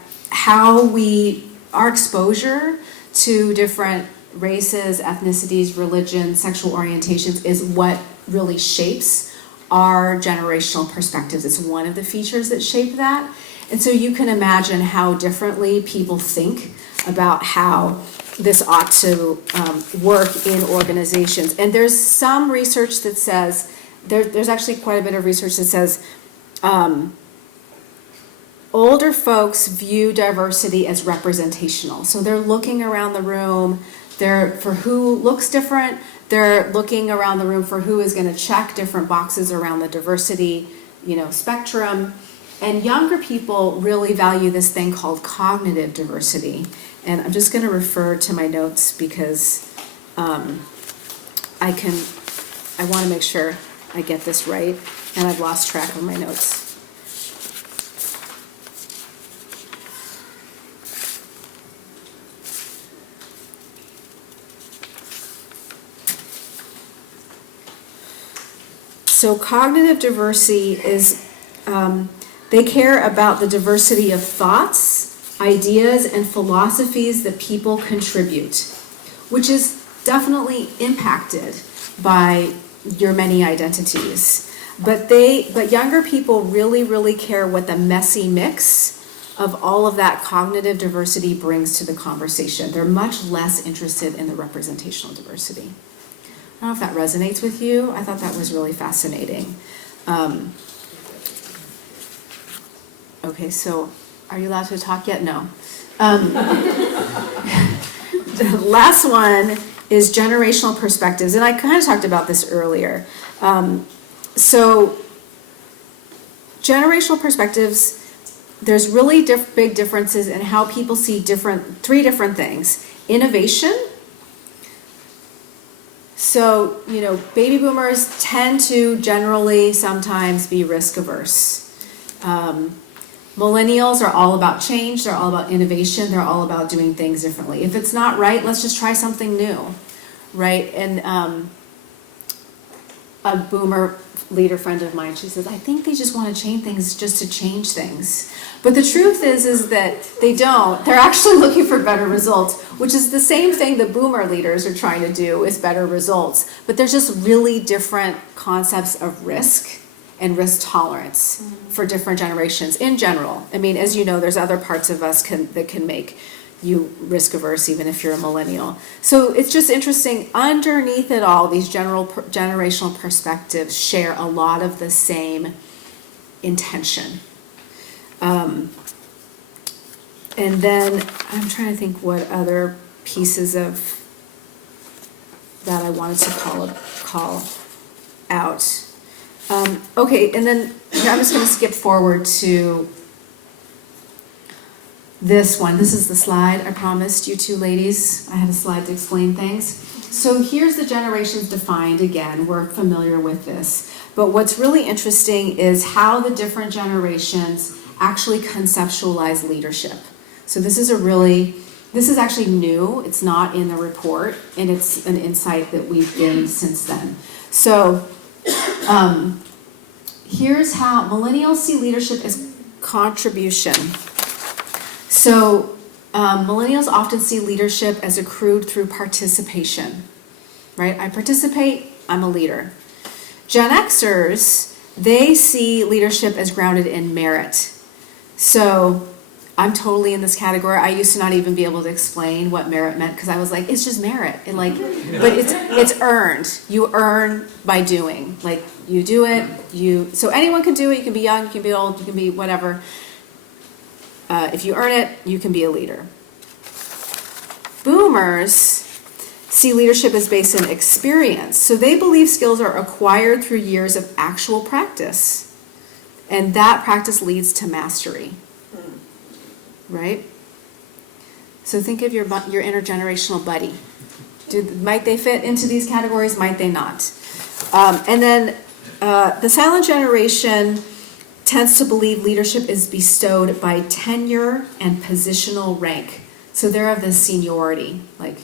our exposure to different races, ethnicities, religions, sexual orientations is what really shapes our generational perspectives. It's one of the features that shape that. And so you can imagine how differently people think about how this ought to work in organizations. And there's some research that says, there's actually quite a bit of research that says older folks view diversity as representational. So they're looking around the room, for who looks different, they're looking around the room for who is going to check different boxes around the diversity, spectrum. And younger people really value this thing called cognitive diversity. And I'm just going to refer to my notes because I want to make sure I get this right, and I've lost track of my notes. So cognitive diversity is, they care about the diversity of thoughts, ideas, and philosophies that people contribute, which is definitely impacted by your many identities. But younger people really, really care what the messy mix of all of that cognitive diversity brings to the conversation. They're much less interested in the representational diversity. I don't know if that resonates with you. I thought that was really fascinating. Okay, so are you allowed to talk yet? No. The last one is generational perspectives, and I kind of talked about this earlier. So generational perspectives, there's really big differences in how people see three different things. Innovation. So, baby boomers tend to generally sometimes be risk averse. Millennials are all about change, they're all about innovation, they're all about doing things differently. If it's not right, let's just try something new, right? And a boomer leader friend of mine, she says, I think they just want to change things just to change things. But the truth is that they don't. They're actually looking for better results, which is the same thing the boomer leaders are trying to do, is better results. But there's just really different concepts of risk and risk tolerance for different generations in general. I mean, as you know, there's other parts of us that can make you risk averse even if you're a millennial. So it's just interesting, underneath it all, these generational perspectives share a lot of the same intention. And then I'm trying to think what other pieces of that I wanted to call out. Okay, and then I'm just going to skip forward to this one. This is the slide I promised you two ladies. I had a slide to explain things. So here's the generations defined again. We're familiar with this. But what's really interesting is how the different generations actually conceptualize leadership. So this is actually new. It's not in the report, and it's an insight that we've gained since then. So here's how millennials see leadership as contribution. So millennials often see leadership as accrued through participation, right? I participate, I'm a leader. Gen Xers, they see leadership as grounded in merit. So I'm totally in this category. I used to not even be able to explain what merit meant because I was like, it's just merit. And but it's earned. You earn by doing. Like you do it, so anyone can do it. You can be young, you can be old, you can be whatever. If you earn it, you can be a leader. Boomers see leadership as based in experience. So they believe skills are acquired through years of actual practice. And that practice leads to mastery. Right? So think of your intergenerational buddy. Might they fit into these categories? Might they not? And then the silent generation tends to believe leadership is bestowed by tenure and positional rank. So they're of the seniority. Like,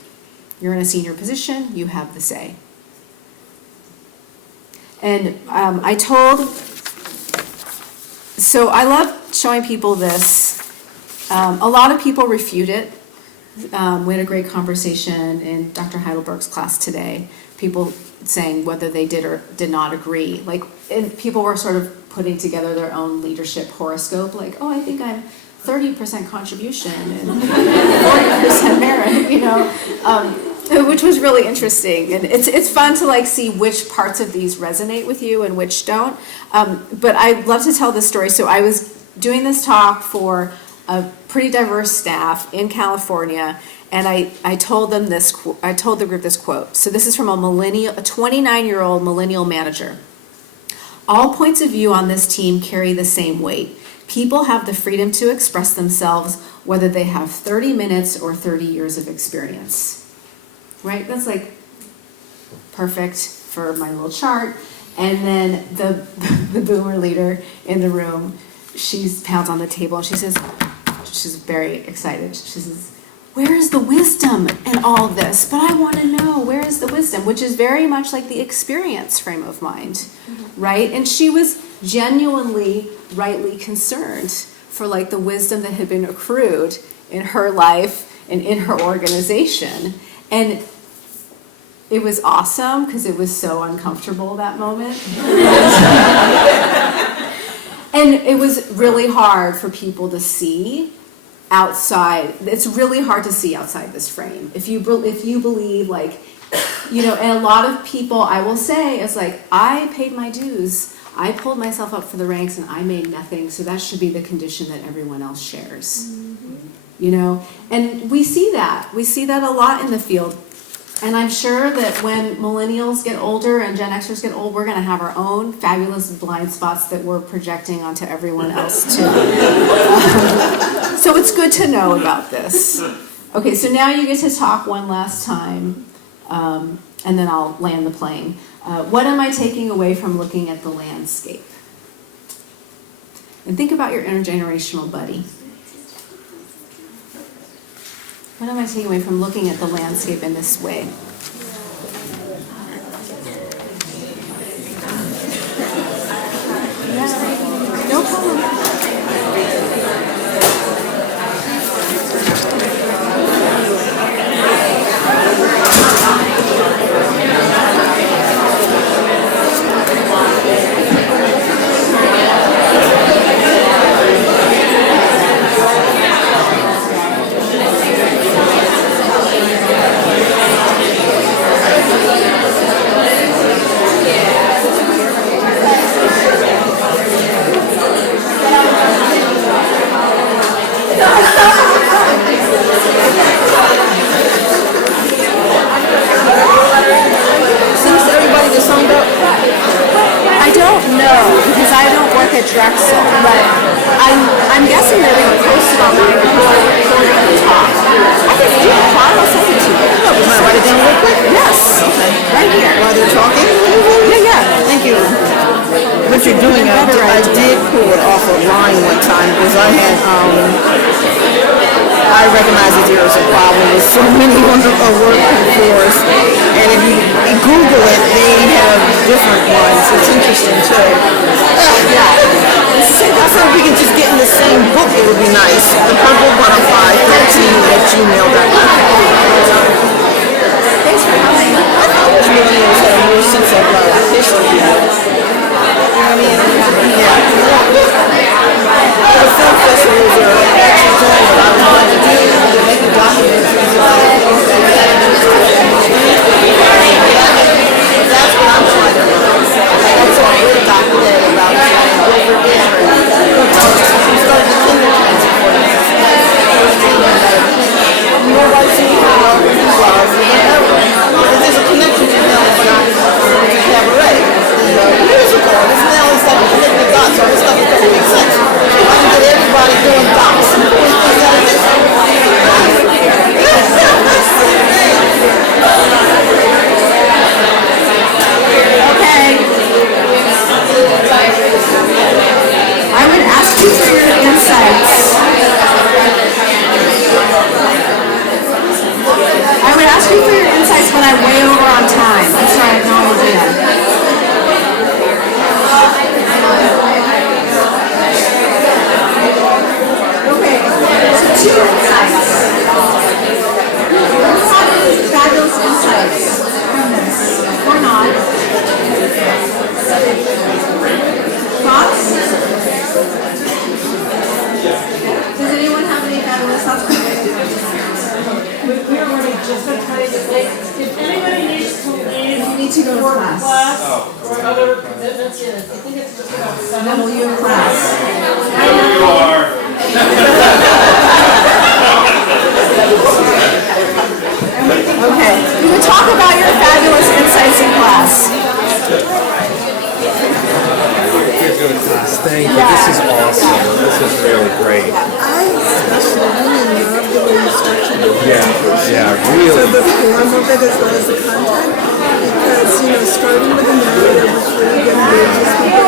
you're in a senior position, you have the say. So I love showing people this. A lot of people refute it. We had a great conversation in Dr. Heidelberg's class today. People saying whether they did or did not agree. Like, and people were sort of putting together their own leadership horoscope. Like, oh, I think I'm 30% contribution and 40% merit. You know, which was really interesting. And it's fun to like see which parts of these resonate with you and which don't. But I love to tell this story. So I was doing this talk for a pretty diverse staff in California, and I told them this. I told the group this quote. So this is from a 29-year-old millennial manager. All points of view on this team carry the same weight. People have the freedom to express themselves, whether they have 30 minutes or 30 years of experience. Right? That's like perfect for my little chart. And then the boomer leader in the room, she pounds on the table and she says, she's very excited. She says, where is the wisdom in all of this? But I want to know, where is the wisdom? Which is very much like the experience frame of mind, right? And she was genuinely, rightly concerned for like the wisdom that had been accrued in her life and in her organization. And it was awesome because it was so uncomfortable that moment. And it was really hard for people to see outside. It's really hard to see outside this frame. If you believe, like, you know, and a lot of people, I will say, is like, I paid my dues. I pulled myself up for the ranks and I made nothing, so that should be the condition that everyone else shares. You know, and we see that. We see that a lot in the field. And I'm sure that when millennials get older and Gen Xers get old, we're going to have our own fabulous blind spots that we're projecting onto everyone else too. So it's good to know about this. Okay, so now you get to talk one last time, and then I'll land the plane. What am I taking away from looking at the landscape? And think about your intergenerational buddy. What am I taking away from looking at the landscape in this way? Yeah, no problem. I don't know, because I don't work at Drexel, but I'm guessing they're going to post it online before recording the talk. I can do it, I'll send it to you. Can I write it down real quick? Yes, right here. While they're talking? Yeah. Thank you. What you're doing, I did pull it off a line one time because I recognize that there is a problem with so many wonderful work force, and if you Google it, they have different ones. It's interesting too. I thought we could just get in the same book. It would be nice. The Purple Butterfly 13@gmail.com. Thanks for coming. I thought it was really had a more sense of history. You know what I mean? Yeah. The film festivals are actually doing what I wanted to do. They're making documentaries about it. That's what I'm trying to do. I saw a good doc today about Wilford Israel. He started the Kingdom Transport. Nobody seems to know who he was, whatever. And there's a connection to him and to Cabaret. Years ago, this now is like connecting the dots, or this stuff doesn't make sense. So I can get everybody doing dots and putting things out of this. Okay. I would ask you for your insights. I would ask you for your insights when I'm way over on time. I'm sorry, I have no idea. We are running just a tiny bit late. If anybody needs to leave, You need to go to for class. or other commitments, I think it's just about 7. Then will you in class? You are. Okay, you can talk about your fabulous insights in class. Thank you. This is awesome. This is really great. I especially really love the way you structured your presentation. Yeah, So really. the form of it as well as the content, because, starting with a narrative which really engages people,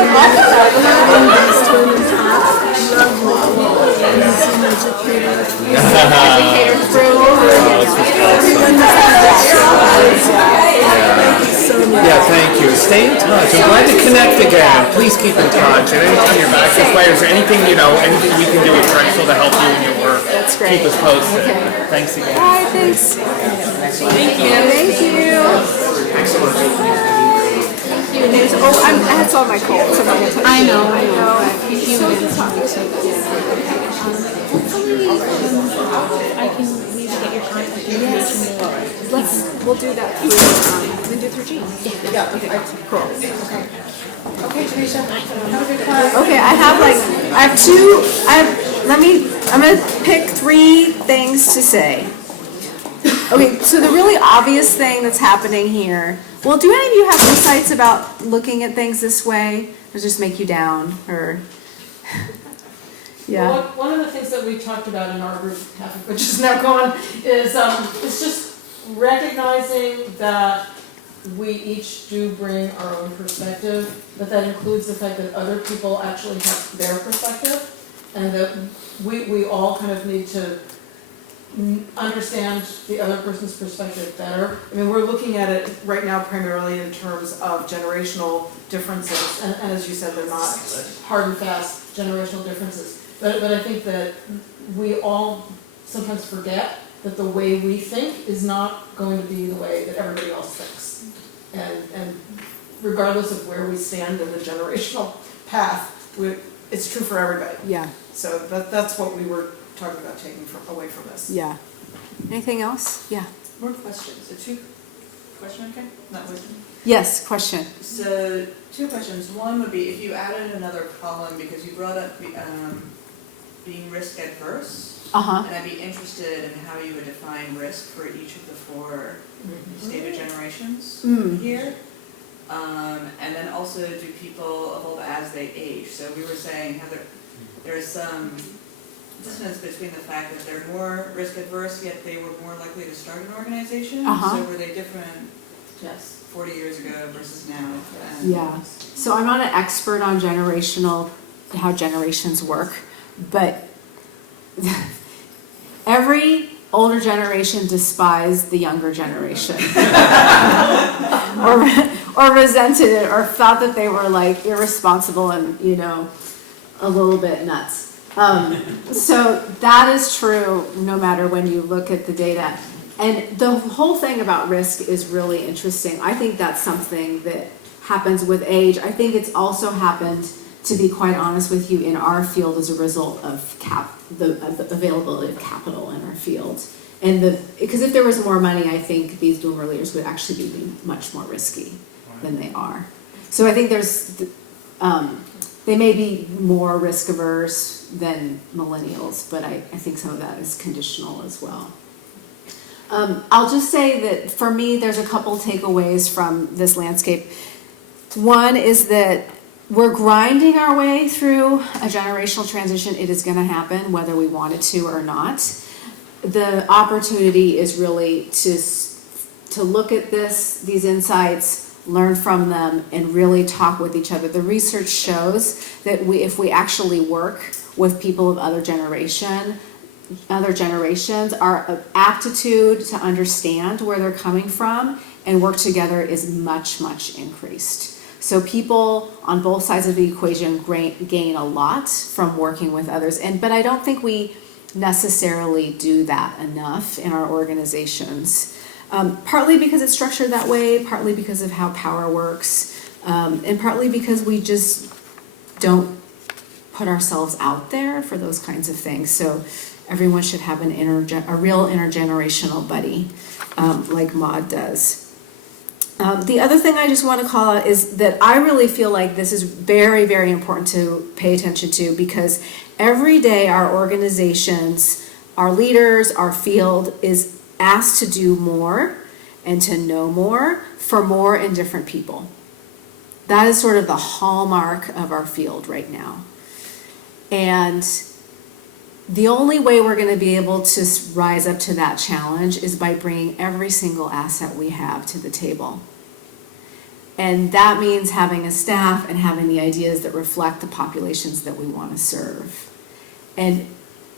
having these turning talks, lovely. And you seem educated. Educator through. We understand that struggles. Thank you so much. Yeah, thank you. Stay in touch. I'm glad to connect again. Please keep in touch. And anytime you're back this way, is there anything, anything we can do with Drexel to help you in your work? That's great. Keep us posted. Okay. Thanks again. Bye, thanks. Thank you. Thank you. That's all my cold. So I know. Hopefully, I can maybe get your contact information. We'll do that through, we do through Jean. Yeah, okay, cool. Okay, Teresa, have a good class. Okay, I'm gonna pick 3 things to say. Okay, so the really obvious thing that's happening here, well, do any of you have insights about looking at things this way? Or just make you down, or? Yeah. Well, one of the things that we talked about in our group, half of which is now gone, is just recognizing that we each do bring our own perspective, but that includes the fact that other people actually have their perspective, and that we all kind of need to understand the other person's perspective better. I mean, we're looking at it right now primarily in terms of generational differences, and as you said, they're not hard and fast generational differences. But I think that we all sometimes forget that the way we think is not going to be the way that everybody else thinks. And regardless of where we stand in the generational path, it's true for everybody. Yeah, So that's what we were talking about taking away from this. yeah. Anything else? Yeah. More questions. A 2 question, okay? Not wisdom. Yes, question. So 2 questions. One would be if you added another column because you brought up being risk adverse, Uh-huh. and I'd be interested in how you would define risk for each of the 4 stated generations here. And then also, do people evolve as they age? So we were saying how there's some dissonance between the fact that they're more risk adverse, yet they were more likely to start an organization. So were they different? Yes. 40 years ago versus now. Yeah. So I'm not an expert on how generations work, but every older generation despised the younger generation. or resented it, or thought that they were like irresponsible and, a little bit nuts. So that is true no matter when you look at the data. And the whole thing about risk is really interesting. I think that's something that happens with age. I think it's also happened, to be quite honest with you, in our field as a result of the availability of capital in our field. And because if there was more money, I think these boomer leaders would actually be much more risky than they are. So I think they may be more risk averse than millennials, but I think some of that is conditional as well. I'll just say that for me, there's a couple takeaways from this landscape. One is that we're grinding our way through a generational transition. It is going to happen whether we want it to or not. The opportunity is really to look at these insights, learn from them, and really talk with each other. The research shows that if we actually work with people of other generations, our aptitude to understand where they're coming from and work together is much, much increased. So people on both sides of the equation gain a lot from working with others. But I don't think we necessarily do that enough in our organizations. Partly because it's structured that way, partly because of how power works, and partly because we just don't put ourselves out there for those kinds of things. So everyone should have a real intergenerational buddy, like Maud does. The other thing I just want to call out is that I really feel like this is very, very important to pay attention to, because every day our organizations, our leaders, our field is asked to do more and to know more for more and different people. That is sort of the hallmark of our field right now. And the only way we're going to be able to rise up to that challenge is by bringing every single asset we have to the table. And that means having a staff and having the ideas that reflect the populations that we want to serve. And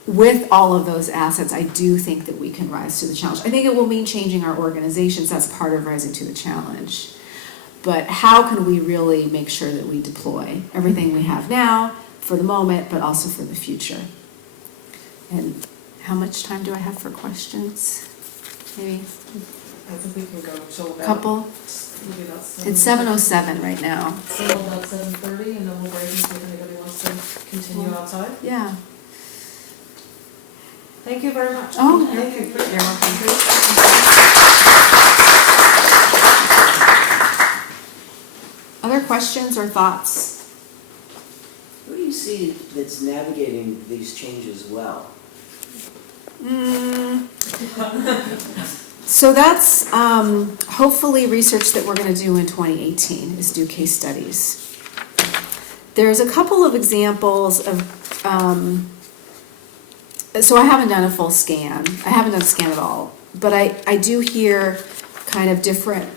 with all of those assets, I do think that we can rise to the challenge. I think it will mean changing our organizations. That's part of rising to the challenge. But how can we really make sure that we deploy everything we have now for the moment, but also for the future? And how much time do I have for questions? Maybe I think we can go till a about. couple? Maybe about It's 7:07 right now. Till about 7:30, and then we'll break and see if anybody wants to continue outside. Yeah. Thank you very much. Oh, Thank you. you're welcome. Other questions or thoughts? Who do you see that's navigating these changes well? So that's hopefully research that we're going to do in 2018, is do case studies. There's a couple of examples of, so I haven't done a full scan. I haven't done a scan at all, but I do hear kind of different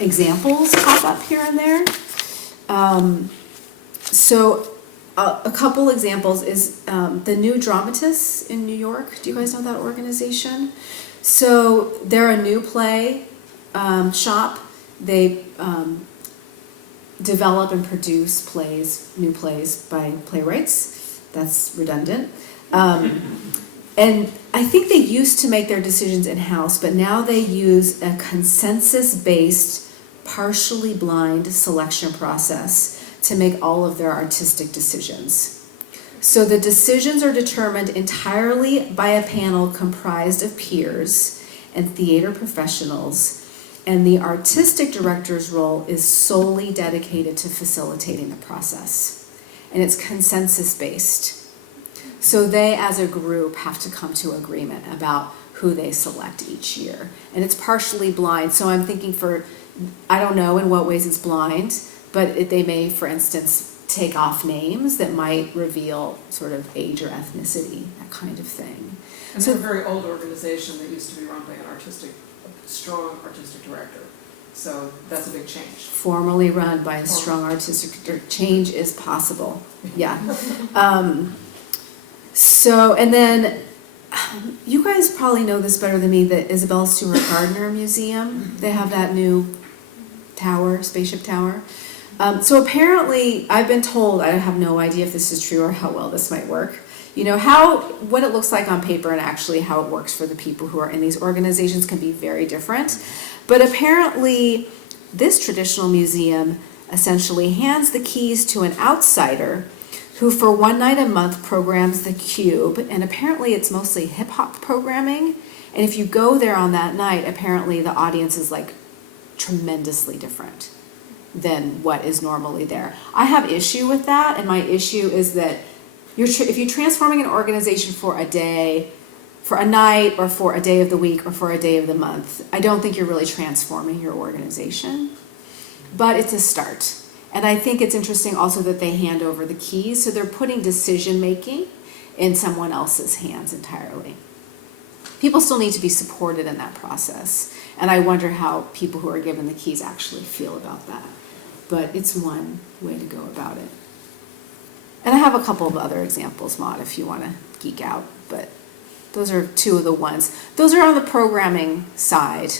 examples pop up here and there. So a couple examples is the New Dramatists in New York. Do you guys know that organization? So they're a new play shop. They develop and produce plays, new plays by playwrights. That's redundant. And I think they used to make their decisions in-house, but now they use a consensus-based, partially blind selection process to make all of their artistic decisions. So the decisions are determined entirely by a panel comprised of peers and theater professionals, and the artistic director's role is solely dedicated to facilitating the process. And it's consensus-based. So they, as a group, have to come to agreement about who they select each year. And it's partially blind. So I'm thinking I don't know in what ways it's blind, but they may, for instance, take off names that might reveal sort of age or ethnicity, that kind of thing. And they're a very old organization that used to be run by a strong artistic director. So that's a big change. Formerly run by a strong artistic director. Change is possible. Yeah. So, and then you guys probably know this better than me, the Isabella Stewart Gardner Museum. They have that new tower, spaceship tower. So apparently, I've been told, I have no idea if this is true or how well this might work, what it looks like on paper and actually how it works for the people who are in these organizations can be very different. But apparently, this traditional museum essentially hands the keys to an outsider who for one night a month programs the Cube, and apparently it's mostly hip-hop programming. And if you go there on that night, apparently the audience is like tremendously different than what is normally there. I have issue with that, and my issue is that if you're transforming an organization for a day, for a night, or for a day of the week, or for a day of the month, I don't think you're really transforming your organization. But it's a start. And I think it's interesting also that they hand over the keys, so they're putting decision-making in someone else's hands entirely. People still need to be supported in that process, and I wonder how people who are given the keys actually feel about that. But it's one way to go about it. And I have a couple of other examples, Maud, if you want to geek out, but those are two of the ones. Those are on the programming side,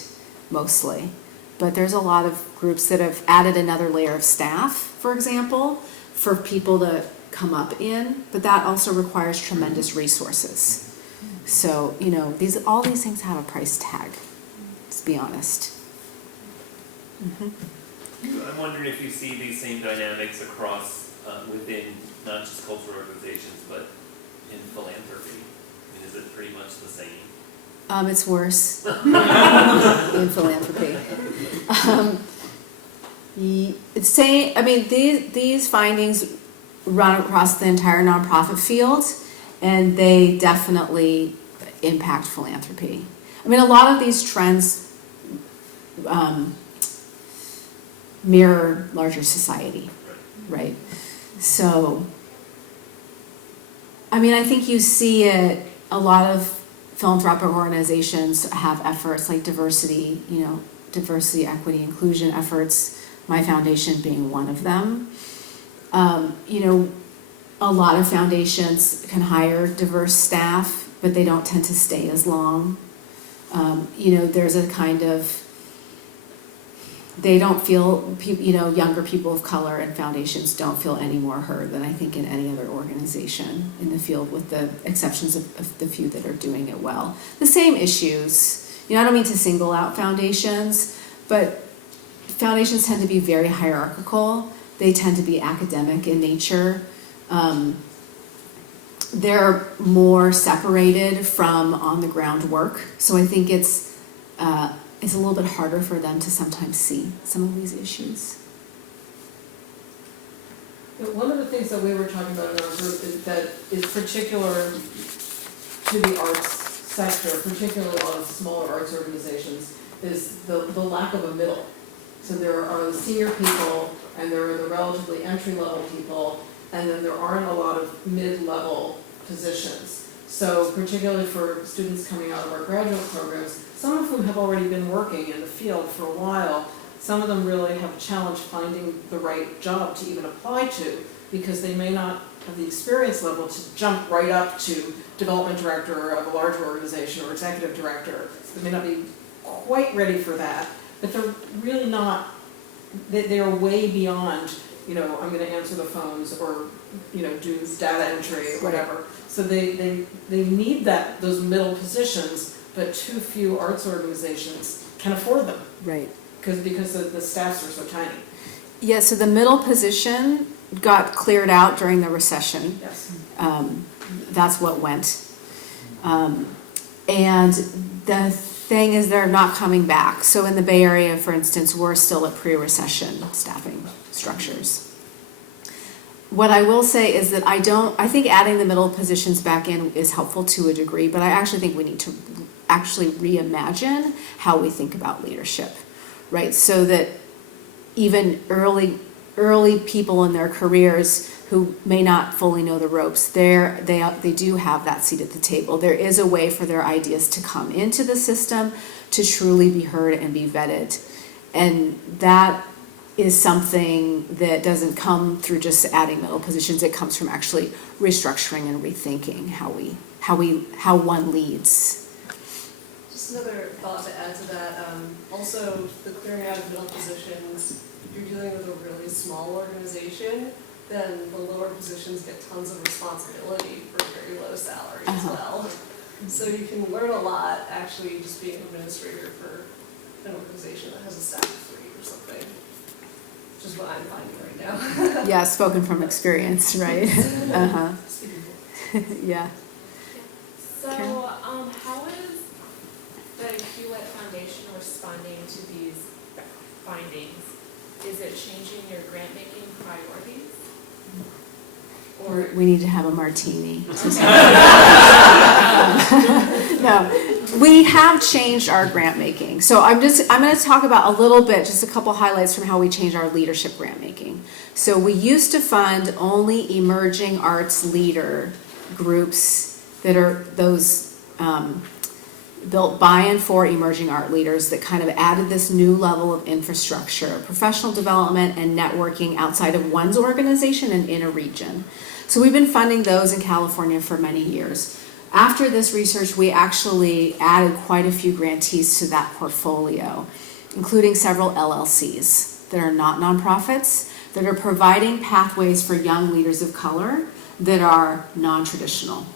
mostly. But there's a lot of groups that have added another layer of staff, for example, for people to come up in, but that also requires tremendous resources. So, all these things have a price tag, let's be honest. I'm wondering if you see these same dynamics across within not just cultural organizations, but in philanthropy? I mean, is it pretty much the same? It's worse in philanthropy. These findings run across the entire nonprofit field, and they definitely impact philanthropy. I mean, a lot of these trends mirror larger society, right? So, I mean, I think you see it, a lot of philanthropic organizations have efforts like diversity, equity, inclusion efforts, my foundation being one of them. A lot of foundations can hire diverse staff, but they don't tend to stay as long. There's a kind of, they don't feel, younger people of color and foundations don't feel any more heard than I think in any other organization in the field, with the exceptions of the few that are doing it well. The same issues, I don't mean to single out foundations, but foundations tend to be very hierarchical. They tend to be academic in nature. They're more separated from on-the-ground work. So I think it's a little bit harder for them to sometimes see some of these issues. One of the things that we were talking about in our group is that is particular to the arts sector, particularly a lot of smaller arts organizations, is the lack of a middle. So there are the senior people, and there are the relatively entry-level people, and then there aren't a lot of mid-level positions. So particularly for students coming out of our graduate programs, some of whom have already been working in the field for a while, some of them really have a challenge finding the right job to even apply to, because they may not have the experience level to jump right up to development director of a larger organization or executive director. So they may not be quite ready for that, but they're really not, they are way beyond, I'm going to answer the phones or, do data entry or whatever. So they need those middle positions, but too few arts organizations can afford them. Right. Because the staffs are so tiny. Yeah, so the middle position got cleared out during the recession. Yes. That's what went. And the thing is, they're not coming back. So in the Bay Area, for instance, we're still at pre-recession staffing structures. What I will say is that I think adding the middle positions back in is helpful to a degree, but I actually think we need to actually reimagine how we think about leadership, right? So that even early people in their careers who may not fully know the ropes, they do have that seat at the table. There is a way for their ideas to come into the system, to truly be heard and be vetted. And that is something that doesn't come through just adding middle positions. It comes from actually restructuring and rethinking how one leads. Just another thought to add to that. Also, the clearing out of middle positions, if you're dealing with a really small organization, then the lower positions get tons of responsibility for very low salaries as well. So you can learn a lot actually just being an administrator for an organization that has a staff of 3 or something. Which is what I'm finding right now. Yeah, spoken from experience, right? Yeah. So, how is the Hewlett Foundation responding to these findings? Is it changing your grant-making priorities? Or We need to have a martini. No, we have changed our grant making. So I'm going to talk about a little bit, just a couple highlights from how we changed our leadership grant making. So we used to fund only emerging arts leader groups that are those built by and for emerging art leaders that kind of added this new level of infrastructure, professional development and networking outside of one's organization and in a region. So we've been funding those in California for many years. After this research, we actually added quite a few grantees to that portfolio, including several LLCs that are not nonprofits, that are providing pathways for young leaders of color that are non-traditional.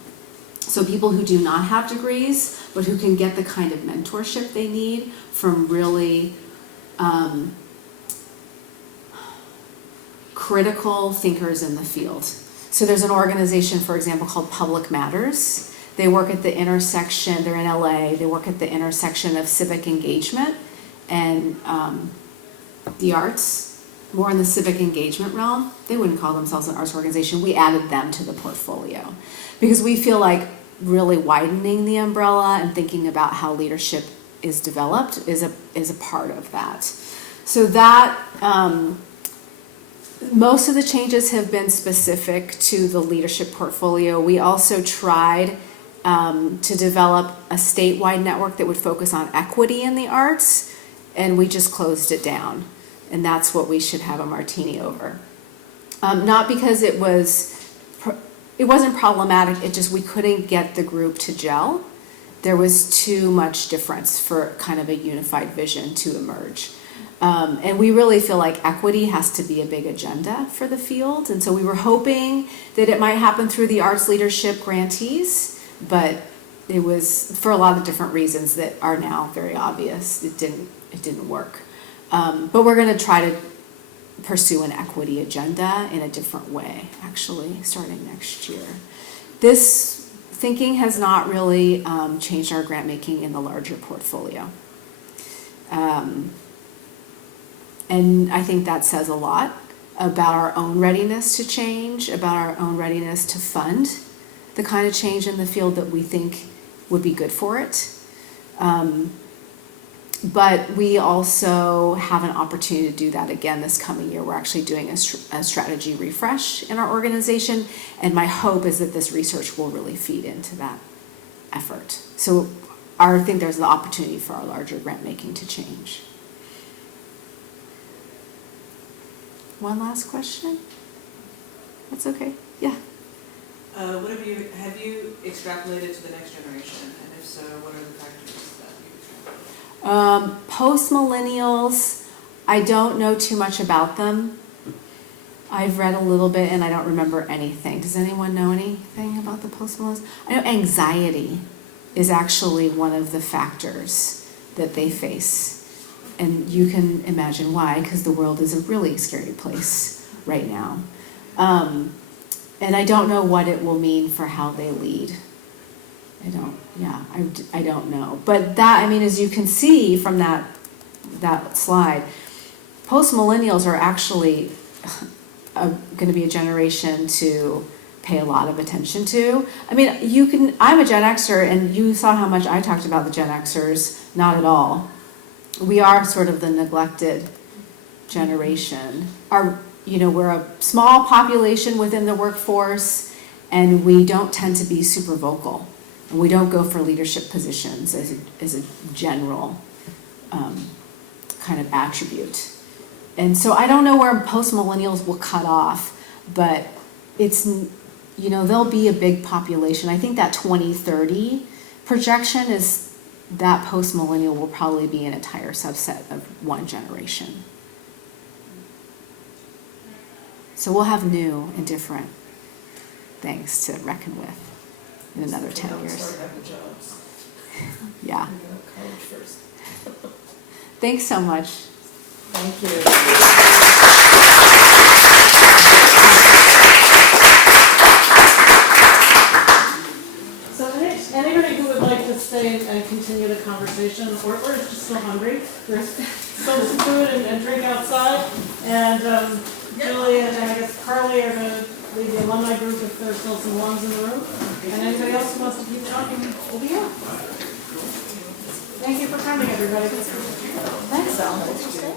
So people who do not have degrees, but who can get the kind of mentorship they need from really critical thinkers in the field. So there's an organization, for example, called Public Matters. They work at the intersection, they're in LA, they work at the intersection of civic engagement and the arts, more in the civic engagement realm. They wouldn't call themselves an arts organization. We added them to the portfolio because we feel like really widening the umbrella and thinking about how leadership is developed is a part of that. So that most of the changes have been specific to the leadership portfolio. We also tried to develop a statewide network that would focus on equity in the arts, and we just closed it down. And that's what we should have a martini over. Not because it wasn't problematic, it just we couldn't get the group to gel. There was too much difference for kind of a unified vision to emerge. And we really feel like equity has to be a big agenda for the field. And so we were hoping that it might happen through the arts leadership grantees, but it was for a lot of different reasons that are now very obvious. It didn't work. But we're going to try to pursue an equity agenda in a different way, actually, starting next year. This thinking has not really changed our grant making in the larger portfolio. And I think that says a lot about our own readiness to change, about our own readiness to fund the kind of change in the field that we think would be good for it. But we also have an opportunity to do that again this coming year. We're actually doing a strategy refresh in our organization, and my hope is that this research will really feed into that effort. So I think there's an opportunity for our larger grant making to change. One last question? That's okay. Yeah. What have you extrapolated to the next generation? And if so, what are the factors that you extrapolated? Post-millennials, I don't know too much about them. I've read a little bit and I don't remember anything. Does anyone know anything about the post-millennials? I know anxiety is actually one of the factors that they face. And you can imagine why, because the world is a really scary place right now. And I don't know what it will mean for how they lead. I don't know. But that, I mean, as you can see from that slide, post-millennials are actually going to be a generation to pay a lot of attention to. I mean, I'm a Gen Xer, and you saw how much I talked about the Gen Xers. Not at all. We are sort of the neglected generation. We're a small population within the workforce, and we don't tend to be super vocal. And we don't go for leadership positions as a general kind of attribute. And so I don't know where post-millennials will cut off, but there'll be a big population. I think that 2030 projection is that post-millennial will probably be an entire subset of one generation. So we'll have new and different things to reckon with in another 10 years. Yeah. College first. Thanks so much. Thank you. So anybody who would like to stay and continue the conversation, or is just still hungry, there's still some food and drink outside. And Julie and I guess Carly are going to lead the alumni group if there's still some lungs in the room. And anybody else who wants to keep talking will be here. Thank you for coming, everybody. Thanks, Al.